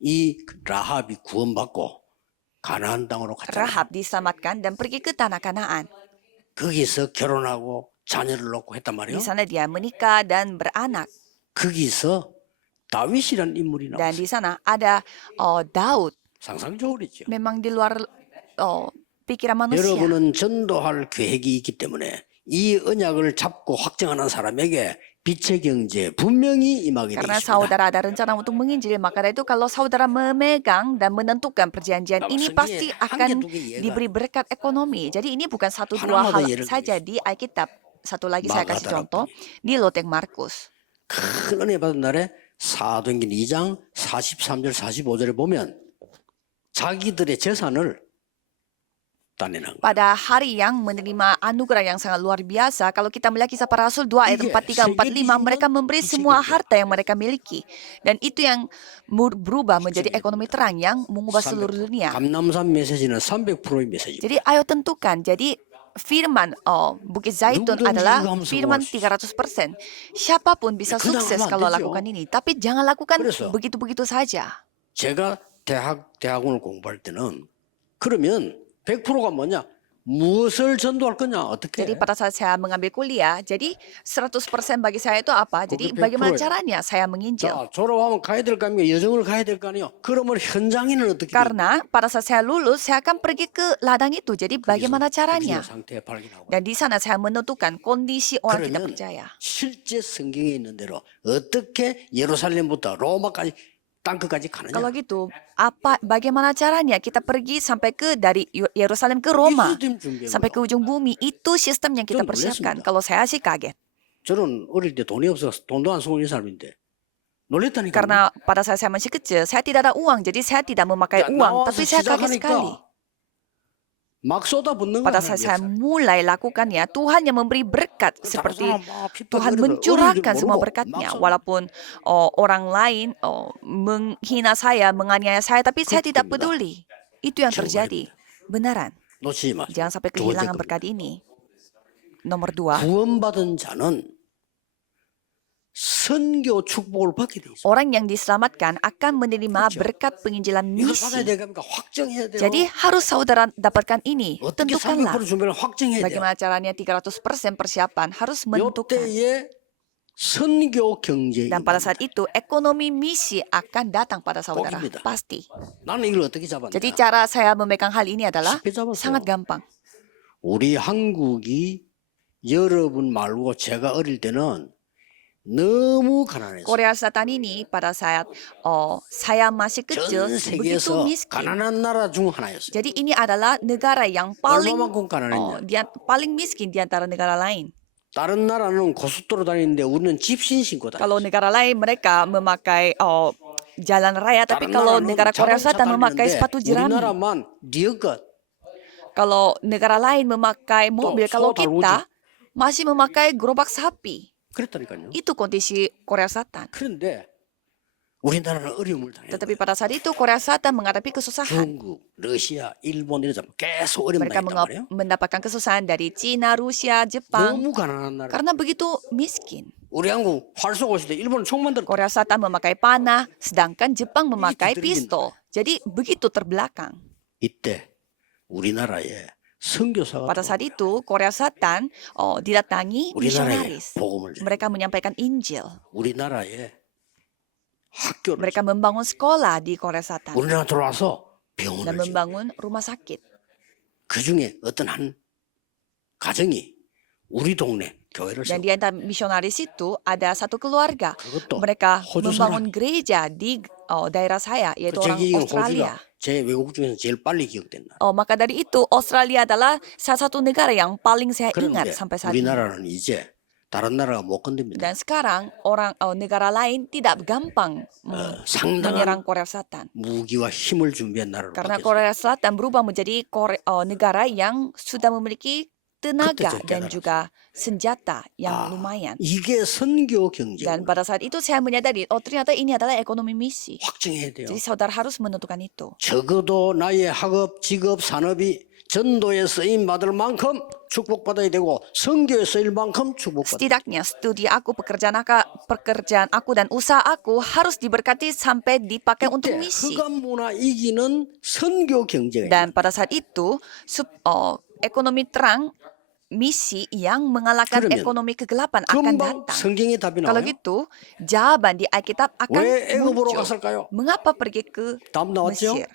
이 라합이 구원받고 가나안 땅으로 갔잖아요. Rahab diselamatkan dan pergi ke tanah Kanaan. 거기서 결혼하고 자녀를 낳고 했단 Di 말이에요. sana dia menikah dan beranak. 거기서 다윗이라는 인물이 Dan 나왔어요. di sana ada Daud. 상상 초월이죠. Memang di luar pikiran manusia. 여러분은 전도할 계획이 있기 때문에 이 언약을 잡고 확정하는 사람에게 빛의 경제 분명히 임하게 되어 Karena 있습니다. saudara ada rencana untuk menginjil, maka dari itu kalau saudara memegang dan menentukan perjanjian Nah, ini maksudnya pasti 한 akan 개, 두 개 얘가 diberi berkat ekonomi. Jadi ini bukan satu dua 하나마다 hal 예를 saja 들겠습니다. di Alkitab. Satu lagi saya kasih 마가다락 contoh di Lotek Markus. 큰 은혜 받은 날에 사도행전 2장 43절 45절에 보면 자기들의 재산을 따내는 거예요. Pada hari yang menerima anugerah yang sangat luar biasa, kalau kita melihat kisah para rasul 2 ayat Iya, 43, 45, mereka memberi semua harta yang mereka miliki. Dan itu yang berubah menjadi ekonomi terang yang mengubah seluruh dunia. 감남산 메시지는 300%의 메시지입니다. Jadi ayo tentukan, jadi firman Bukit Zaitun 누구든지 adalah 이거 하면 firman 성공할 수 300%. Siapapun bisa 그냥 sukses 하면 안 kalau 되죠. lakukan ini. Tapi jangan lakukan 그래서 begitu-begitu saja. 제가 대학원을 공부할 때는 그러면 100%가 뭐냐? 무엇을 전도할 거냐? 어떻게? Jadi pada saat saya mengambil kuliah, jadi 100% bagi saya itu apa? Jadi 그게 bagaimana 100%예요. caranya saya menginjil? 자, 졸업하면 가야 될 거 아닙니까? 여정을 가야 될 거 아니에요? 그러면 현장에는 어떻게 돼요? Karena pada saat saya lulus, saya akan pergi ke ladang itu. Jadi bagaimana 거기서 caranya? 상태 발견하고. Dan di sana saya menentukan kondisi orang tidak 그러면 percaya. 실제 성경에 있는 대로 어떻게 예루살렘부터 로마까지 땅끝까지 가느냐? Kalau gitu, bagaimana caranya kita pergi sampai ke dari Yerusalem ke Roma, 시스템 준비한 sampai ke 거예요. ujung bumi? Itu sistem yang kita 좀 persiapkan. 놀랐습니다. Kalau saya sih kaget. 저는 어릴 때 돈이 없어서 돈도 안 쓰고 있는 사람인데 놀랬다니까요. Karena pada saat saya masih kecil, saya tidak ada uang. Jadi saya tidak memakai 야, uang. 나와서 Tapi saya kaget sekali. 시작하니까 막 쏟아붓는 Pada 거야. saat saya mulai lakukannya, Tuhan yang memberi berkat seperti Tuhan mencurahkan semua berkatnya. Walaupun orang lain menghina saya, menganiaya saya, tapi saya tidak peduli. Itu yang terjadi. Benaran. 놓치지 마. Jangan sampai kehilangan berkat ini. Nomor 2, 구원받은 자는 선교 축복을 받게 돼 있어. orang yang diselamatkan akan menerima 그렇죠. berkat penginjilan 이걸 받아야 misi. 되니까 확정해야 돼요. Jadi harus saudara dapatkan ini. 어떻게 300% Tentukanlah. 준비를 확정해야 돼요. Bagaimana caranya 300% persiapan harus menentukan. 이때에 선교 경제. Dan pada saat itu ekonomi misi akan datang pada saudara. Pokoknya. Pasti. 나는 이걸 어떻게 잡았냐? Jadi cara saya memegang hal ini adalah 쉽게 잡았어요. sangat gampang. 우리 한국이 여러분 말고 제가 어릴 때는 너무 가난했어요. Korea Selatan ini pada saat saya masih kecil 전 begitu 세계에서 miskin. 가난한 나라 중 하나였어요. Jadi ini adalah negara yang paling 얼마만큼 가난했냐? paling miskin di antara negara lain. 다른 나라는 고속도로 다니는데 우리는 집신 신고 다녔어요. Kalau negara lain mereka memakai jalan raya, tapi 다른 kalau 나라는 negara Korea 자동차 Selatan memakai 다니는데 sepatu jerami. 우리나라만 리어컷 Kalau negara lain memakai mobil, kalau 소 kita masih memakai gerobak sapi. 그랬다니까요. Itu kondisi Korea Selatan. 그런데 우리나라는 어려움을 당해요. Tetapi pada saat itu Korea Selatan menghadapi kesusahan. 중국, 러시아, 일본 이러자 계속 어려움 Mereka 당했단 말이에요. mendapatkan kesusahan dari Cina, Rusia, Jepang. 너무 가난한 나라. Karena begitu miskin. 우리 한국 활 쏘고 있을 때 일본은 총 만들었다. Korea Selatan memakai panah, sedangkan Jepang memakai Itu pistol. Jadi begitu terbelakang. 이때 우리나라에 선교사가 Pada saat itu Korea Selatan didatangi 우리나라에 misionaris. 복음을 줘. Mereka menyampaikan Injil. 우리나라에 학교를 Mereka membangun sekolah di Korea Selatan 우리나라 들어와서 dan 병원을 줘. membangun rumah sakit. 그 중에 어떤 한 가정이 우리 동네 교회를 Dan 세우고 di antara misionaris itu ada satu keluarga. 그것도 Mereka 호주 membangun 사람. gereja di daerah saya, yaitu orang 저기 Australia. 호주가 제 외국 중에서 제일 빨리 기억된다. Maka dari itu Australia adalah salah satu negara yang paling saya ingat 그런데 sampai saat ini. 우리나라는 이제 다른 나라가 못 건듭니다. Dan sekarang negara lain tidak gampang 상당한 menyerang Korea Selatan. 무기와 힘을 준비한 나라로 Karena 바뀌었어요. Korea Selatan berubah menjadi negara yang sudah memiliki tenaga 그때 dan 깨달았어요. juga senjata yang lumayan. 이게 선교 Dan 경제고 pada saat itu saya menyadari, ternyata ini adalah ekonomi misi. 확정해야 돼요. Jadi saudara harus menentukan itu. 적어도 나의 학업, 직업, 산업이 전도에 쓰임 받을 만큼 축복받아야 되고 선교에 쓰일 만큼 축복받아야 돼요. Setidaknya studi aku, pekerjaan aku dan usaha aku harus diberkati sampai dipakai untuk 이때 misi. 흑암 문화 이기는 선교 경제가 있어요. Dan pada saat itu ekonomi terang misi yang mengalahkan 그러면 ekonomi kegelapan akan 금방 datang. 성경에 답이 Kalau 나와요. gitu, jawaban di Alkitab akan 왜 애굽으로 muncul. 갔을까요? Mengapa pergi ke 답 나왔죠? Mesir?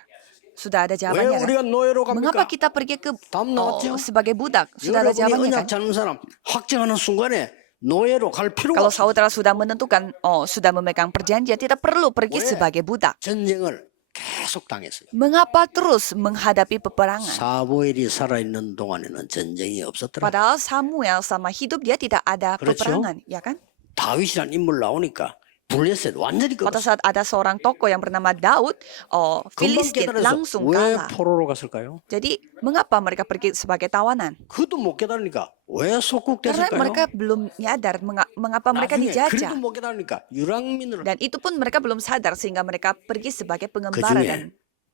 Sudah ada 왜 jawabannya kan? 우리가 노예로 Mengapa 갑니까? kita pergi ke 답 나왔죠? sebagai budak? Sudah ada 여러분이 jawabannya 언약 kan? 잡는 사람 확정하는 순간에 노예로 갈 필요가 Kalau 없어요. saudara sudah menentukan, sudah memegang perjanjian, tidak perlu pergi 왜? sebagai budak. 전쟁을 계속 당했어요. Mengapa terus menghadapi peperangan? 사무엘이 살아있는 동안에는 전쟁이 없었더라. Padahal Samuel sama hidup dia tidak ada 그렇죠? peperangan, ya kan? 다윗이라는 인물 나오니까 블레셋 완전히 Pada 끝났어요. saat ada seorang tokoh yang bernama Daud, 금방 Filistin 깨달았어. langsung 왜 kalah. 포로로 갔을까요? Jadi mengapa mereka pergi sebagai tawanan? 그것도 못 깨달으니까 왜 Karena 속국됐을까요? mereka belum nyadar mengapa mereka 나중에 그래도 dijajah. 못 깨달으니까 유랑민으로 Dan itu pun mereka belum sadar sehingga mereka pergi sebagai pengembara. Dan 그중에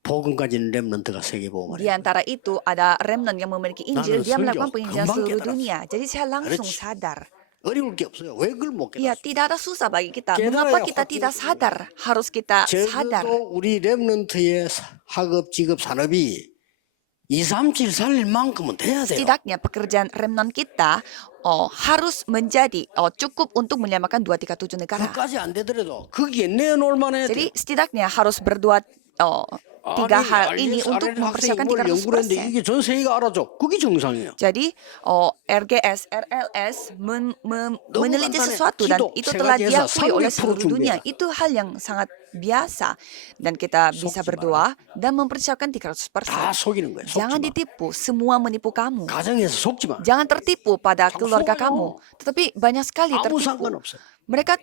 복음 가진 렘넌트가 세계보험 di antara itu ada remnant yang memiliki Injil, 나는 dia 설교 melakukan penginjilan 금방 seluruh 깨달았어. dunia. Jadi saya langsung 그렇지. sadar. 어려울 게 없어요. 왜 그걸 못 Ya, 깨달았어요? tidak ada susah bagi kita. 깨달아야 Mengapa kita 확증이 tidak 있어요. sadar? Harus kita sadar. 적어도 우리 렘넌트의 학업, 직업, 산업이 2, 3, 7 살릴 만큼은 돼야 돼요. Setidaknya pekerjaan remnon kita harus menjadi cukup untuk menyelamatkan 237 negara. 그까지 안 되더라도 거기에 내놓을 만해야 Jadi 돼요. setidaknya harus berbuat tiga hal ini untuk RLS 학생이 mempersiapkan 뭘 연구를 했는데 300%. 이게 전 세계가 알아줘. 그게 정상이에요. Jadi RGS, RLS meneliti 간단해. sesuatu dan 기도 itu 세 telah 가지에서 diakui oleh 300% seluruh dunia. 준비해라. Itu hal yang sangat biasa dan kita bisa 속지 berdoa dan mempersiapkan 300%. 다 속이는 거예요. Jangan 속지 마. ditipu, semua menipu kamu. 가정에서 속지 마. Jangan tertipu pada 자꾸 keluarga 속아요. kamu. Tetapi banyak sekali 아무 tertipu. 상관없어요. Mereka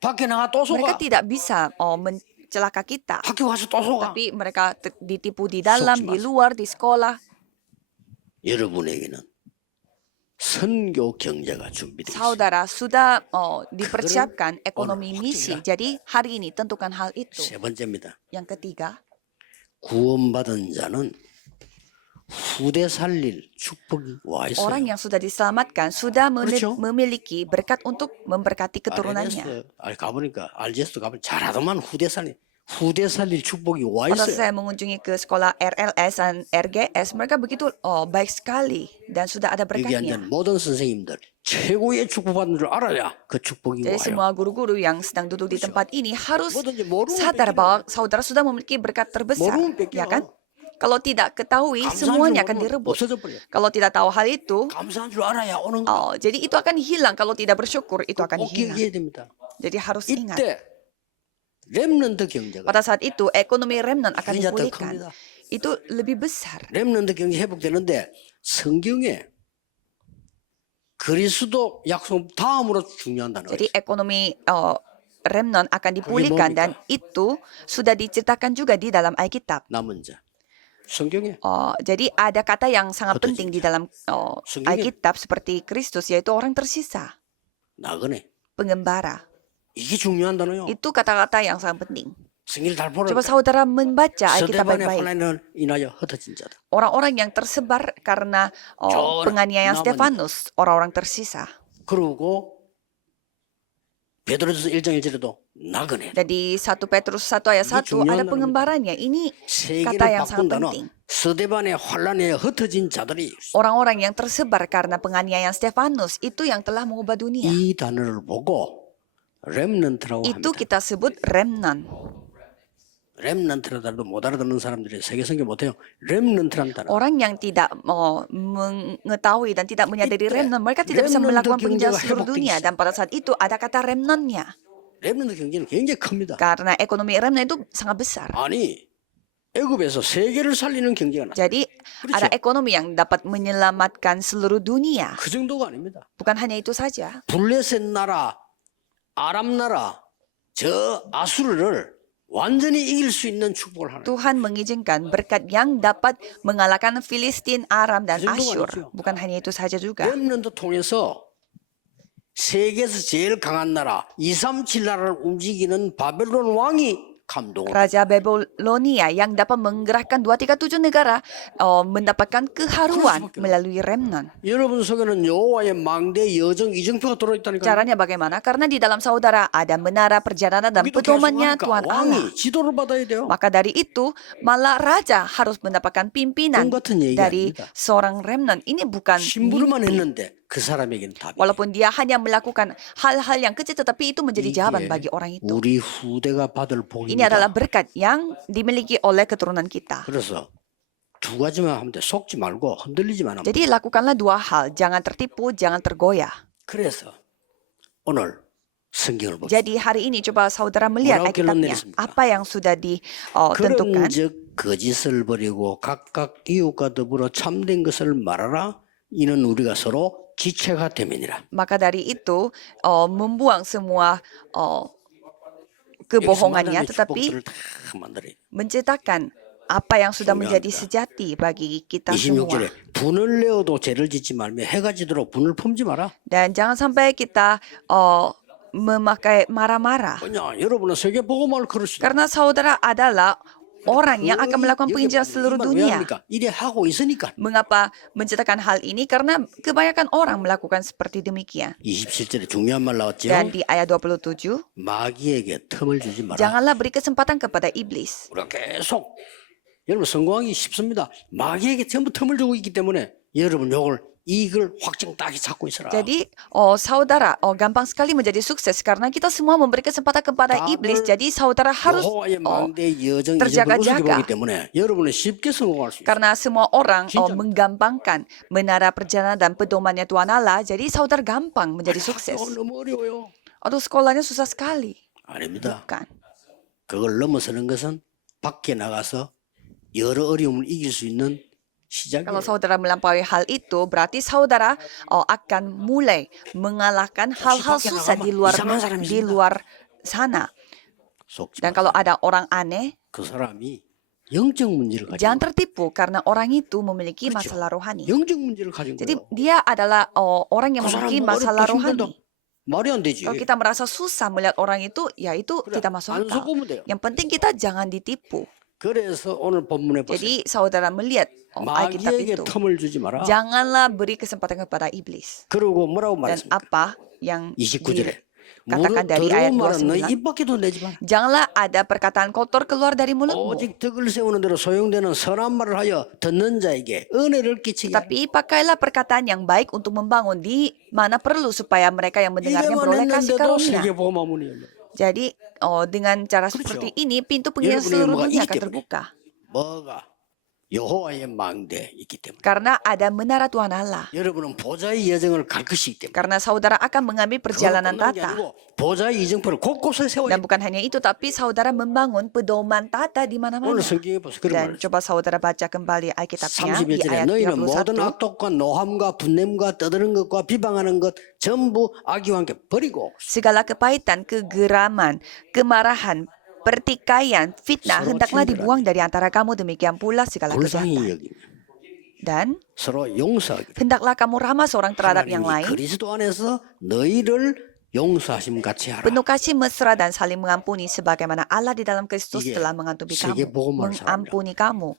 밖에 나가 또 mereka 속아. tidak bisa mencelaka kita. 학교 가서 또 속아. Tapi mereka ditipu di dalam, 속지 di 마세요. luar, di sekolah. 여러분에게는 선교 경제가 준비되어 있어요. Saudara sudah dipersiapkan 오늘 ekonomi misi. 확정이다. Jadi hari ini tentukan hal itu. 세 번째입니다. Yang ketiga, 구원받은 자는 후대 살릴 축복이 와 있어요. orang yang sudah diselamatkan sudah 그렇죠. memiliki berkat untuk memberkati keturunannya. 가보니까 RGS도 가보니까 잘하더만 후대 살릴 축복이 와 Pada 있어요. saya mengunjungi ke sekolah RLS dan RGS, mereka begitu baik sekali dan sudah ada 여기 berkatnya. 앉은 모든 선생님들 최고의 축복받는 줄 알아야 그 축복이 Jadi 와요. semua guru-guru yang sedang duduk di tempat ini harus 뭐든지 모르면 sadar 뺏기는 bahwa saudara sudah memiliki berkat terbesar, 모르면 뺏겨. ya kan? Kalau tidak ketahui, 감사한 줄 semuanya akan 모르면 direbut. 없어져 버려. Kalau tidak tahu hal itu, 감사한 줄 알아야 오는 거. jadi itu akan hilang. Kalau tidak bersyukur, itu akan 꼭 hilang. 기억해야 됩니다. Jadi harus ingat. 이때 렘넌트 경제가 Pada saat itu, ekonomi remnant akan 굉장히 더 dipulihkan. 큽니다. Itu lebih besar. 렘넌트 경제 회복되는데 성경에 그리스도 약속 다음으로 중요한 단어가 Jadi 있어요. ekonomi remnant akan dipulihkan 뭡니까? dan itu sudah diceritakan juga di dalam Alkitab. 남은 자. 성경에 Jadi ada kata yang sangat Betul, penting di dalam 성경에 Alkitab seperti Kristus, yaitu orang tersisa, 나그네. pengembara. 이게 중요한 단어요. Itu kata-kata yang sangat penting. 성경을 잘 보라. Coba saudara membaca Alkitab 서대반의 baik-baik. 혼란을 인하여 흩어진 자다. Orang-orang yang tersebar karena penganiayaan 남은 Stefanus, orang-orang tersisa. 그리고 베드로전서 1장 1절에도 나그네. Dan di 1 Petrus 1 ayat 1 중요한 ada pengembaranya. Ini 세계를 kata yang 바꾼 sangat 단어. penting. 서대반의 혼란에 흩어진 자들이 Orang-orang yang tersebar karena penganiayaan Stefanus itu yang telah mengubah dunia. 이 단어를 보고 렘넌트라고 Itu 합니다. kita sebut remnant. 렘넌트라도 못 알아듣는 사람들이 세계 성경 못해요. 렘넌트란 단어. Orang yang tidak mengetahui dan tidak menyadari Itu, remnant, mereka tidak bisa remnant melakukan 경제가 penginjalan seluruh 회복되기 dunia. Dan pada saat itu ada kata remnantnya. 렘넌트 경제는 굉장히 큽니다. Karena ekonomi remnant itu sangat besar. 아니 애굽에서 세계를 살리는 경제가 나. Jadi 그렇죠. ada ekonomi yang dapat menyelamatkan seluruh dunia. 그 정도가 아닙니다. Bukan hanya itu saja. 블레셋 나라, 아람 나라, 저 아수르를 완전히 이길 수 있는 축복을 하는. Tuhan mengizinkan berkat yang dapat mengalahkan Filistin, Aram, dan 그 정도가 Asyur. 아니죠. Bukan hanya itu saja juga. 렘넌트 통해서 세계에서 제일 강한 나라 237 나라를 움직이는 바벨론 왕이 감동을 Raja Babilonia yang dapat menggerakkan 237 negara mendapatkan keharuan melalui remnant. 여러분 속에는 여호와의 망대 여정 이정표가 들어있다니까요. Caranya bagaimana? Karena di dalam saudara ada menara perjalanan dan 거기도 pedomannya 계속 Tuhan 하니까 Allah. 왕이 지도를 받아야 돼요. Maka dari itu, malah raja harus mendapatkan pimpinan 꿈 같은 얘기 dari 아닙니다. seorang remnant. Ini bukan 심부름만 mimpi. 했는데 그 사람에게는 답이. Walaupun dia hanya melakukan hal-hal yang kecil, tetapi itu menjadi jawaban bagi orang itu. 우리 후대가 받을 Ini adalah 복입니다. berkat yang dimiliki oleh keturunan kita. 그래서 두 가지만 하면 돼. 속지 말고 흔들리지만 하면 돼. Jadi lakukanlah dua hal, jangan tertipu, jangan tergoyah. 그래서 오늘 성경을 봅시다. Jadi hari ini coba saudara melihat 뭐라고 결론 Alkitabnya, 내렸습니까? apa yang sudah ditentukan. 그런즉 거짓을 버리고 각각 이웃과 더불어 참된 것을 말하라. 이는 우리가 서로 지체가 됨이니라. Maka dari itu membuang semua kebohongannya, tetapi 축복들을 다 만들어요. menciptakan apa yang sudah menjadi 중요합니다. sejati bagi kita semua. 26절에 분을 내어도 죄를 짓지 말며 해가 지도록 분을 품지 마라. Dan jangan sampai kita memakai marah-marah. 왜냐 여러분은 세계 복음을 그러시다. Karena saudara adalah orang yang akan melakukan penginjilan seluruh dunia. 이래 하고 있으니까. Mengapa menceritakan hal ini? Karena kebanyakan orang melakukan seperti demikian. 27절에 중요한 말 나왔죠. Dan di ayat 27, 마귀에게 틈을 주지 마라. janganlah beri kesempatan kepada iblis. 우리가 계속 여러분 성공하기 쉽습니다. 마귀에게 전부 틈을 주고 있기 때문에 여러분 이걸 확정 딱히 잡고 있어라. Jadi, saudara, gampang sekali menjadi sukses karena kita semua memberi kesempatan kepada iblis. Jadi, saudara harus 여호와의 망대 여정 이적을 terjaga-jaga. 우습게 보기 때문에 여러분은 쉽게 성공할 수 있어요. karena semua orang 진짜. menggampangkan menara perjalanan dan pedomannya Tuhan Allah. Jadi, saudara gampang menjadi sukses. 너무 어려워요. Aduh, sekolahnya susah sekali. 아닙니다. Bukan. 그걸 넘어서는 것은 밖에 나가서 여러 어려움을 이길 수 있는 Kalau 시작이에요. saudara melampaui hal itu, berarti saudara akan mulai mengalahkan hal-hal 밖에 susah 나가면 di luar 이상한 사람이 di 있습니다. luar sana. 속지 Dan 마세요. kalau ada orang aneh, 그 사람이 영적 문제를 가지고 jangan tertipu karena orang itu memiliki 그렇죠. masalah rohani. 영적 문제를 가진 Jadi 거예요. dia adalah orang yang 그 사람 memiliki 뭐 masalah 어렵다 힘들다 rohani. 말이 안 되지. Kalau kita merasa susah melihat orang itu, ya itu 그래, tidak masuk 안 akal. 속으면 돼요. Yang penting kita jangan ditipu. 그래서 오늘 본문에 보세요. Jadi saudara melihat Alkitab 마귀에게 itu, 틈을 주지 마라. janganlah beri kesempatan kepada iblis. 그러고 뭐라고 Dan 말했습니까? apa yang 29절에 dikatakan dari ayat 더러운 말은 너희 29? 입 밖에도 내지 마라. Janganlah ada perkataan kotor keluar dari mulutmu. 오직 덕을 세우는 대로 소용되는 선한 말을 하여 듣는 자에게 은혜를 끼치게 하라. Tapi pakailah perkataan yang baik untuk membangun di mana perlu supaya mereka yang mendengarnya 이래만 beroleh kasih 했는데도 karunia. 세계복음 문이 열려. Jadi dengan cara seperti ini pintu penginjilan 여러분에게 seluruh 뭐가 dunia 있기 akan 때문에. terbuka. 뭐가 여호와의 망대 있기 때문에. Karena ada menara Tuhan Allah. 여러분은 보좌의 여정을 갈 것이기 때문에. Karena saudara akan mengambil perjalanan 그거 끝난 게 tata. 아니고 보좌의 이정표를 곳곳에 세워야 Dan 돼. bukan hanya itu, tapi saudara membangun pedoman tata di mana-mana. 오늘 성경에 보세요. 그런 Dan 말을 coba saudara baca kembali Alkitabnya di 31절에 ayat 너희는 모든 31. 악독과 노함과 분냄과 떠드는 것과 비방하는 것 전부 악의와 함께 버리고 Segala kepahitan, kegeraman, kemarahan, pertikaian, fitnah, 서로 hendaklah 친절하게. dibuang dari antara kamu, demikian pula segala 불쌍히 kejahatan. 여기며 Dan 서로 용서하기. hendaklah kamu ramah seorang terhadap yang 하나님이 lain, 그리스도 안에서 너희를 용서하심 같이 하라. penuh kasih mesra dan saling mengampuni sebagaimana Allah di dalam Kristus 이게 telah mengampuni 세계 kamu, 복음을 mengampuni kamu.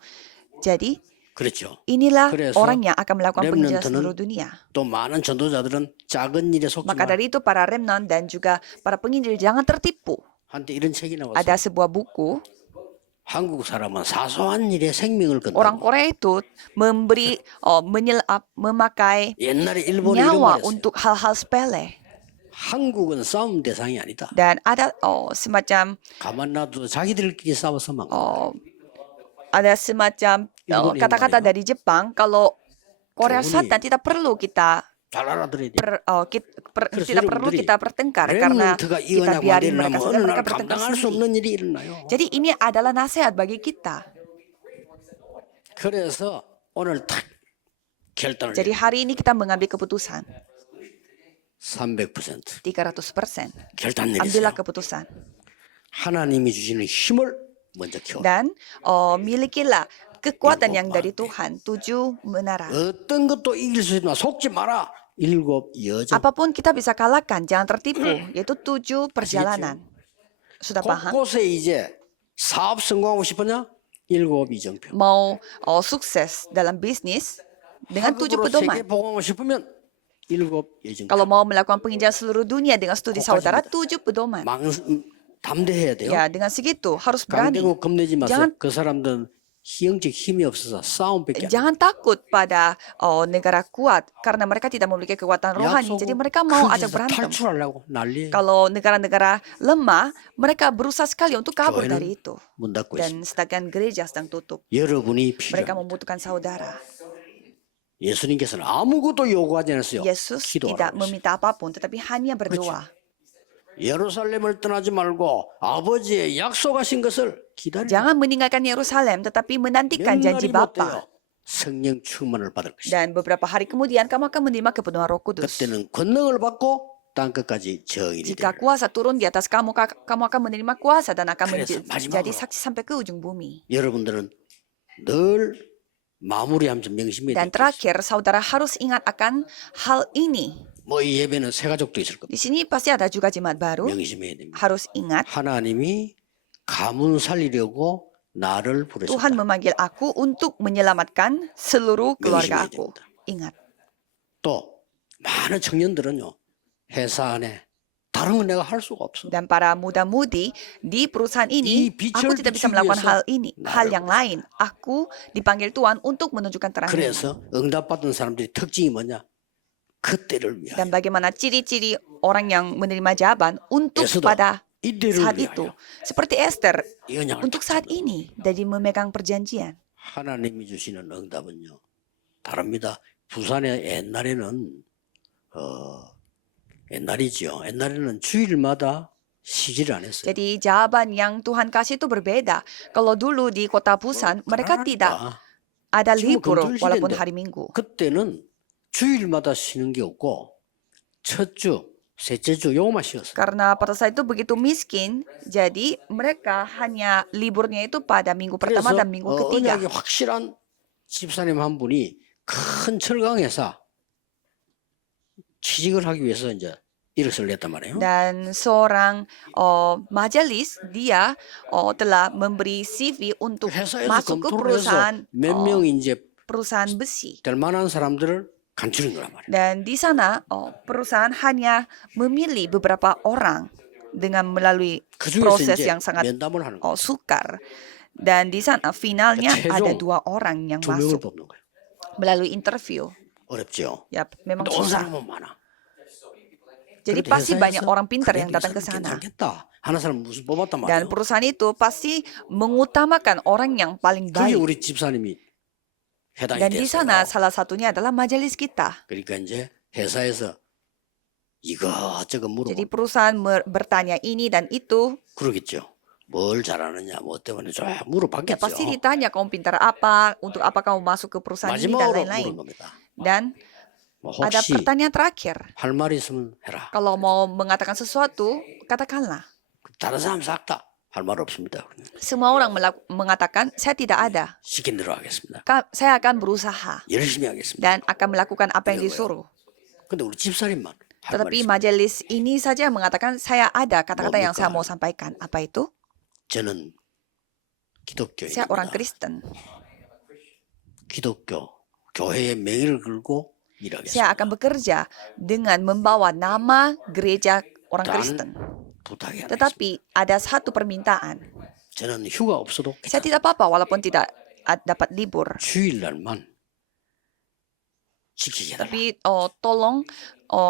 Jadi 그렇죠. inilah 그래서 orang yang akan melakukan penginjilan 렘넌트는 seluruh dunia. 또 많은 전도자들은 작은 일에 속지 Maka 마라. dari itu para remnant dan juga para penginjil jangan tertipu. 한때 이런 책이 나왔어요. Ada sebuah buku, 한국 사람은 사소한 일에 생명을 orang 건다고. Korea itu memberi memakai 옛날에 일본이 이런 nyawa 말했어요. untuk hal-hal sepele. 한국은 싸움 대상이 아니다. Dan ada semacam 가만 놔둬도 자기들끼리 싸워서 막. ada semacam 일본이 kata-kata 말이에요. dari Jepang kalau Korea 저분이 Selatan tidak perlu kita 잘 알아들어야 돼. 그래서 tidak perlu 여러분들이 kita bertengkar karena 렘넌트가 kita 이혼하고 biarin 말이라면 mereka 어느 saja 날 mereka bertengkar 감당할 수 sendiri. 없는 일이 일어나요. Jadi ini adalah nasihat bagi kita. 그래서 오늘 딱 결단을 Jadi hari ini kita mengambil keputusan 300% 300%. 결단 내리세요. Ambillah keputusan 하나님이 주시는 힘을 먼저 키워. dan milikilah kekuatan yang dari Tuhan. 7 menara. 어떤 것도 이길 수 있지만 속지 마라. 7 여정. Apapun kita bisa kalahkan, jangan tertipu. Yaitu 7 perjalanan. Sudah paham? 곳곳에 이제 사업 성공하고 싶으냐? 7 이정표. Mau sukses dalam bisnis dengan 7 학업으로 pedoman. 세계 보고하고 싶으면 7 예정표. Kalau mau melakukan penginjilan seluruh dunia dengan studi saudara, 7 pedoman. 담대해야 돼요. Ya, dengan segitu harus berani. 강대고 겁내지 마세요. jangan 그 사람들은 영적 힘이 없어서 싸움밖에 안 돼. Jangan takut pada negara kuat karena mereka tidak memiliki kekuatan rohani. Jadi mereka mau ajak berantem. 탈출하려고 난리. Kalau negara-negara lemah, mereka berusaha sekali untuk kabur dari itu. 문 닫고 있습니다. Dan sedangkan gereja sedang tutup. 여러분이 Mereka 필요합니다. membutuhkan saudara. 예수님께서는 아무것도 요구하지 않았어요. Yesus tidak 기도하라고 했어요. meminta apapun, tetapi hanya berdoa. 예루살렘을 떠나지 말고 아버지의 약속하신 것을 기다려. Jangan meninggalkan Yerusalem, tetapi menantikan janji Bapa. 성령 충만을 받을 것이다. Dan beberapa hari kemudian kamu akan menerima kepenuhan Roh Kudus. 그때는 권능을 받고 땅 끝까지 정인이 Jika 될. kuasa turun di atas kamu, kamu akan menerima kuasa dan akan 그래서 menjadi 마지막으로 saksi sampai ke ujung bumi. 여러분들은 늘 마무리하면서 명심해야 Dan 될 것이. terakhir, saudara harus ingat akan hal ini. 뭐이 예배는 새 가족도 있을 겁니다. Di sini pasti ada juga jemaat baru. 명심해야 됩니다. Harus ingat, 하나님이 가문 살리려고 나를 부르셨다. Tuhan memanggil aku untuk menyelamatkan seluruh keluarga 명심해야 aku. 됩니다. Ingat. 또 많은 청년들은요 회사 안에 다른 건 내가 할 수가 없어. Dan para muda-mudi di perusahaan ini, aku tidak bisa melakukan hal ini, hal yang lain. Aku dipanggil Tuhan untuk menunjukkan terang ini. 그래서 응답받은 사람들이 특징이 뭐냐? 그때를 위하여. Dan bagaimana ciri-ciri orang yang menerima jawaban untuk 예수도 pada 이때를 saat 위하여 itu. Seperti Esther, 이 언약을 untuk saat ini, jadi memegang perjanjian. 하나님이 주시는 응답은요 다릅니다. 부산에 옛날이죠. 옛날에는 주일마다 쉬지를 안 했어요. Jadi jawaban yang Tuhan kasih itu berbeda. Kalau dulu di kota Busan, mereka tidak ada libur walaupun hari Minggu. 그때는 주일마다 쉬는 게 없고 첫 주, 셋째 주 요거만 쉬었어요. Karena pada saat itu begitu miskin, jadi mereka hanya liburnya itu pada minggu pertama 그래서 dan minggu ketiga. 언약이 확실한 집사님 한 분이 큰 철강회사 취직을 하기 위해서 이제 이력서를 냈단 말이에요. Dan seorang majelis, dia telah memberi CV untuk 회사에서 masuk ke 검토를 해서 몇 명이 이제 perusahaan besi. 될 만한 사람들을 간추린 거란 말이에요. Dan di sana perusahaan hanya memilih beberapa orang dengan melalui 그중에서 proses 이제 yang sangat 면담을 하는 거예요. sukar. Dan di sana finalnya 최종 ada 2 orang yang 두 명을 masuk 뽑는 거예요. melalui interview. 어렵죠. Yap, memang 근데 온 susah. 사람은 많아. Jadi 그래도 pasti banyak 회사에서 orang pintar 그래도 yang 이 datang ke 사람 sana. 괜찮겠다 하는 사람 무슨 뽑았단 Dan 말이에요. perusahaan itu pasti mengutamakan orang yang paling 그게 baik. 우리 집사님이 해당이 Dan di 됐어요. sana salah satunya adalah majelis kita. 그러니까 이제 회사에서 이것저것 물어보고 Jadi perusahaan bertanya ini dan itu. 그러겠죠. 뭘 잘하느냐, 뭐 때문에 좀 Ya 물어봤겠죠. pasti ditanya kamu pintar apa, untuk apa kamu masuk ke perusahaan ini dan 마지막으로 lain-lain. 물은 겁니다. Dan 뭐 ada 혹시 pertanyaan terakhir. 할 말 있으면 해라. Kalau mau mengatakan sesuatu, katakanlah. 다른 사람 싹 다 할 말 없습니다. Semua orang mengatakan, saya tidak ada. 시킨 대로 하겠습니다. Saya akan berusaha 열심히 하겠습니다. dan akan melakukan apa yang 이거고요. disuruh. 근데 우리 집사님만 할 말 Tetapi 있습니다. majelis ini saja mengatakan, saya ada kata-kata yang saya 뭡니까? mau sampaikan. Apa itu? 저는 Saya orang 기독교인입니다. Kristen. 기독교 교회의 명예를 걸고 일하겠습니다. Saya akan bekerja dengan membawa nama gereja orang Dan Kristen. 부탁이 하나 있습니다. Tetapi ada satu permintaan. 저는 휴가 없어도 Saya tidak apa-apa walaupun tidak dapat libur. 주일날만 지키게 해달라. Tapi tolong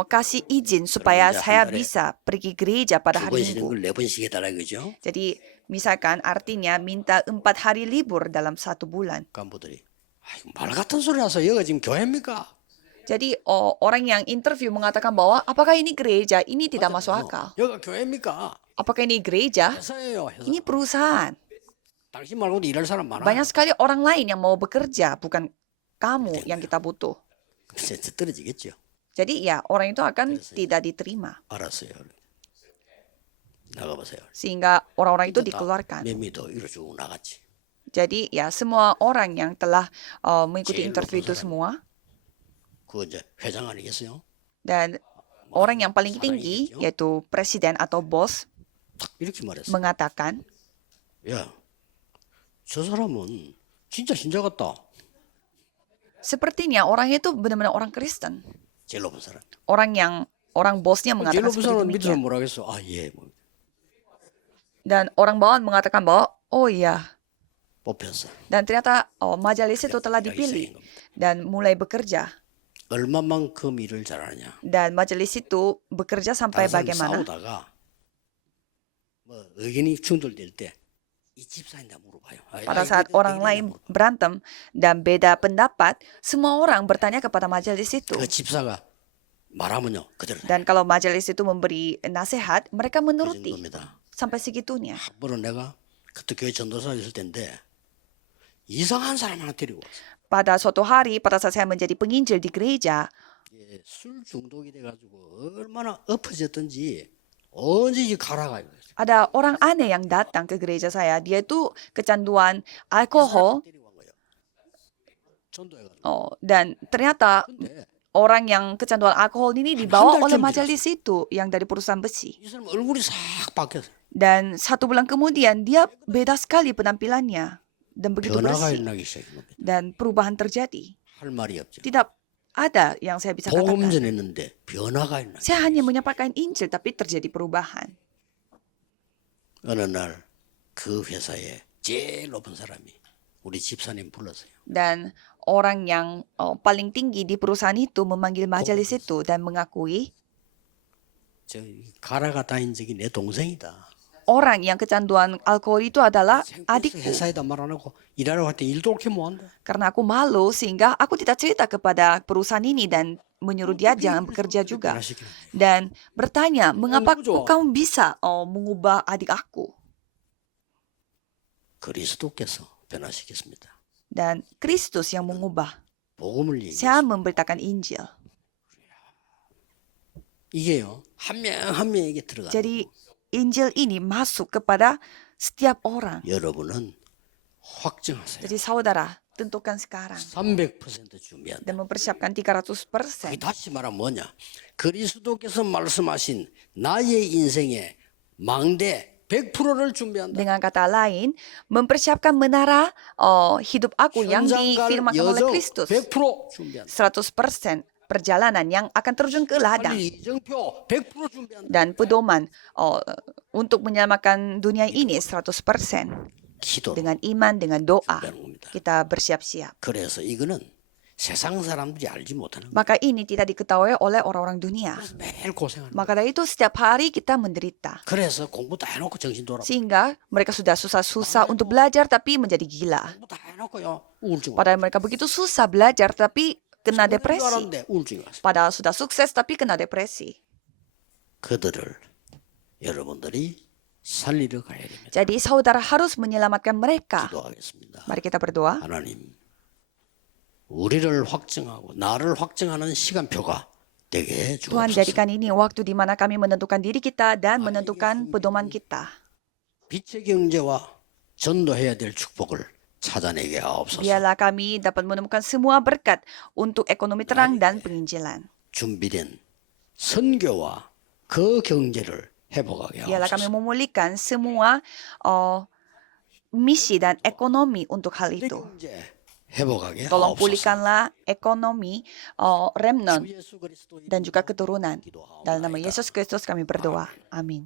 kasih izin supaya Kerja saya hari. bisa pergi gereja pada 두 번 hari 쉬는 Minggu. 걸 네 번 쉬게 해달라 이거죠. Jadi misalkan artinya minta 4 hari libur dalam 1 bulan. 간부들이 아이고, 말 같은 소리 나서 여기가 지금 교회입니까? Jadi orang yang interview mengatakan bahwa apakah ini gereja? Ini tidak masuk akal. 여기가 교회입니까? Apakah ini gereja? 회사예요. 회사. Ini perusahaan. 당신 말고도 일할 사람 많아. Banyak sekali orang lain yang mau bekerja, bukan kamu yang kita butuh. 진짜 떨어지겠죠. Jadi ya orang itu akan Terus, tidak diterima. 알았어요. 나가보세요. Sehingga orang-orang itu 다 dikeluarkan. 매미도 이로 쭉 나갔지. Jadi ya semua orang yang telah mengikuti 제일 interview 높은 itu 사람. semua. 그거 이제 회장 아니겠어요? Dan orang yang paling tinggi, 사장이겠죠? yaitu presiden atau bos, 딱 이렇게 말했어. mengatakan, 야, 저 사람은 진짜 신자 같다. sepertinya orang itu benar-benar orang Kristen. 제일 높은 사람. Orang bosnya 제일 mengatakan 높은 seperti 사람은 밑에서 demikian. 뭐라 하겠어? 아, 예. 뭐, Dan orang bawahan mengatakan bahwa, oh iya. 뽑혔어. Dan ternyata majelis itu telah 여기 dipilih 있어요, 겁니다. dan mulai bekerja. 얼마만큼 일을 잘하느냐. Dan majelis itu bekerja sampai 다른 사람이 bagaimana? 싸우다가 뭐 의견이 충돌될 때 이 집사인다 물어봐요. Pada saat orang lain berantem dan beda pendapat, semua orang bertanya kepada majelis itu. 그 집사가 말하면요 그대로 돼. Dan kalau majelis itu memberi nasihat, mereka 그 menuruti 정도입니다. sampai segitunya. 한 번은 내가 그때 교회 전도사 있을 때인데 이상한 사람 하나 데리고 왔어. Pada suatu hari, pada saat saya menjadi penginjil di gereja, 예, 술 중독이 돼가지고 얼마나 엎어졌던지 언제지 가라가 이거. ada orang aneh yang datang ke gereja saya. Dia itu kecanduan alkohol 데리고 간 거예요. 전도해가지고. dan ternyata 근데 orang yang kecanduan alkohol ini dibawa 한 oleh 달쯤 majelis itu yang dari perusahaan besi. 이 사람 얼굴이 싹 바뀌었어. Dan 1 bulan kemudian dia beda sekali penampilannya dan begitu 변화가 bersih 일어나기 시작한 겁니다. dan perubahan terjadi. 할 말이 없죠. Tidak ada yang saya bisa 복음 katakan. 전했는데 변화가 있나? Saya hanya menyampaikan Injil tapi terjadi perubahan. 어느 날 그 회사에 제일 높은 사람이 우리 집사님 불렀어요. Dan orang yang paling tinggi di perusahaan itu memanggil majelis itu dan mengakui 저 가라가 다닌 적이 내 동생이다. orang yang kecanduan alkohol itu adalah 창피해서 adikku. 회사에다 말 안 하고 일하러 갈 때 일도 그렇게 못 한다. Karena aku malu sehingga aku tidak cerita kepada perusahaan ini dan menyuruh dia jangan bekerja juga. Dan bertanya, mengapa kok kamu bisa mengubah adik aku? 그리스도께서 변화시켰습니다. Dan Kristus yang mengubah. 복음을 Saya 얘기했어요. memberitakan Injil. 이게요 한 명 한 명에게 들어가는 Jadi 거고 Injil ini masuk kepada setiap orang. 여러분은 확증하세요. Jadi saudara, tentukan sekarang 300% 준비한다. dan mempersiapkan 그게 300%. 다시 말하면 뭐냐? 그리스도께서 말씀하신 나의 인생의 망대 100%를 준비한다. Dengan kata lain, mempersiapkan menara hidup aku yang 현장갈 difirmankan oleh 여정 Kristus. 100% 준비한다. 100% perjalanan yang akan terjun ke ladang. 빨리 이정표 100% 준비한다. Dan pedoman untuk menyelamatkan dunia ini 100%. 기도로 Dengan iman, dengan doa, 준비하는 겁니다. kita bersiap-siap. 그래서 이거는 세상 사람들이 알지 못하는 거예요. Maka ini tidak diketahui oleh orang-orang dunia. 그래서 매일 고생하는 거예요. Maka dari itu setiap hari kita menderita. 그래서 공부 다 해놓고 정신 돌아. Sehingga mereka sudah susah-susah untuk belajar tapi menjadi gila. 공부 다 해놓고요. 우울증. Padahal mereka begitu susah belajar tapi kena 줄 depresi. 알았는데 우울증이 왔어요. Padahal sudah sukses tapi kena depresi. 그들을 여러분들이 살리러 가야 됩니다. Jadi saudara harus menyelamatkan mereka. 기도하겠습니다. Mari kita berdoa. 하나님, 우리를 확증하고 나를 확증하는 시간표가 되게 해 Tuhan, 주옵소서. jadikan ini waktu di mana kami menentukan diri kita dan menentukan pedoman kita. 빛의 경제와 전도해야 될 축복을 찾아내게 하옵소서. Biarlah kami dapat menemukan semua berkat untuk ekonomi terang dan penginjilan. 준비된 선교와 그 경제를 회복하게 Biarlah kami 하옵소서. memulihkan semua misi dan ekonomi untuk hal 빛의 itu. 경제 회복하게 Tolong 하옵소서. pulihkanlah ekonomi remnant 주 예수 그리스도의 dan juga keturunan. 기도하옵나이다. Dalam nama Yesus Kristus kami berdoa. Amin.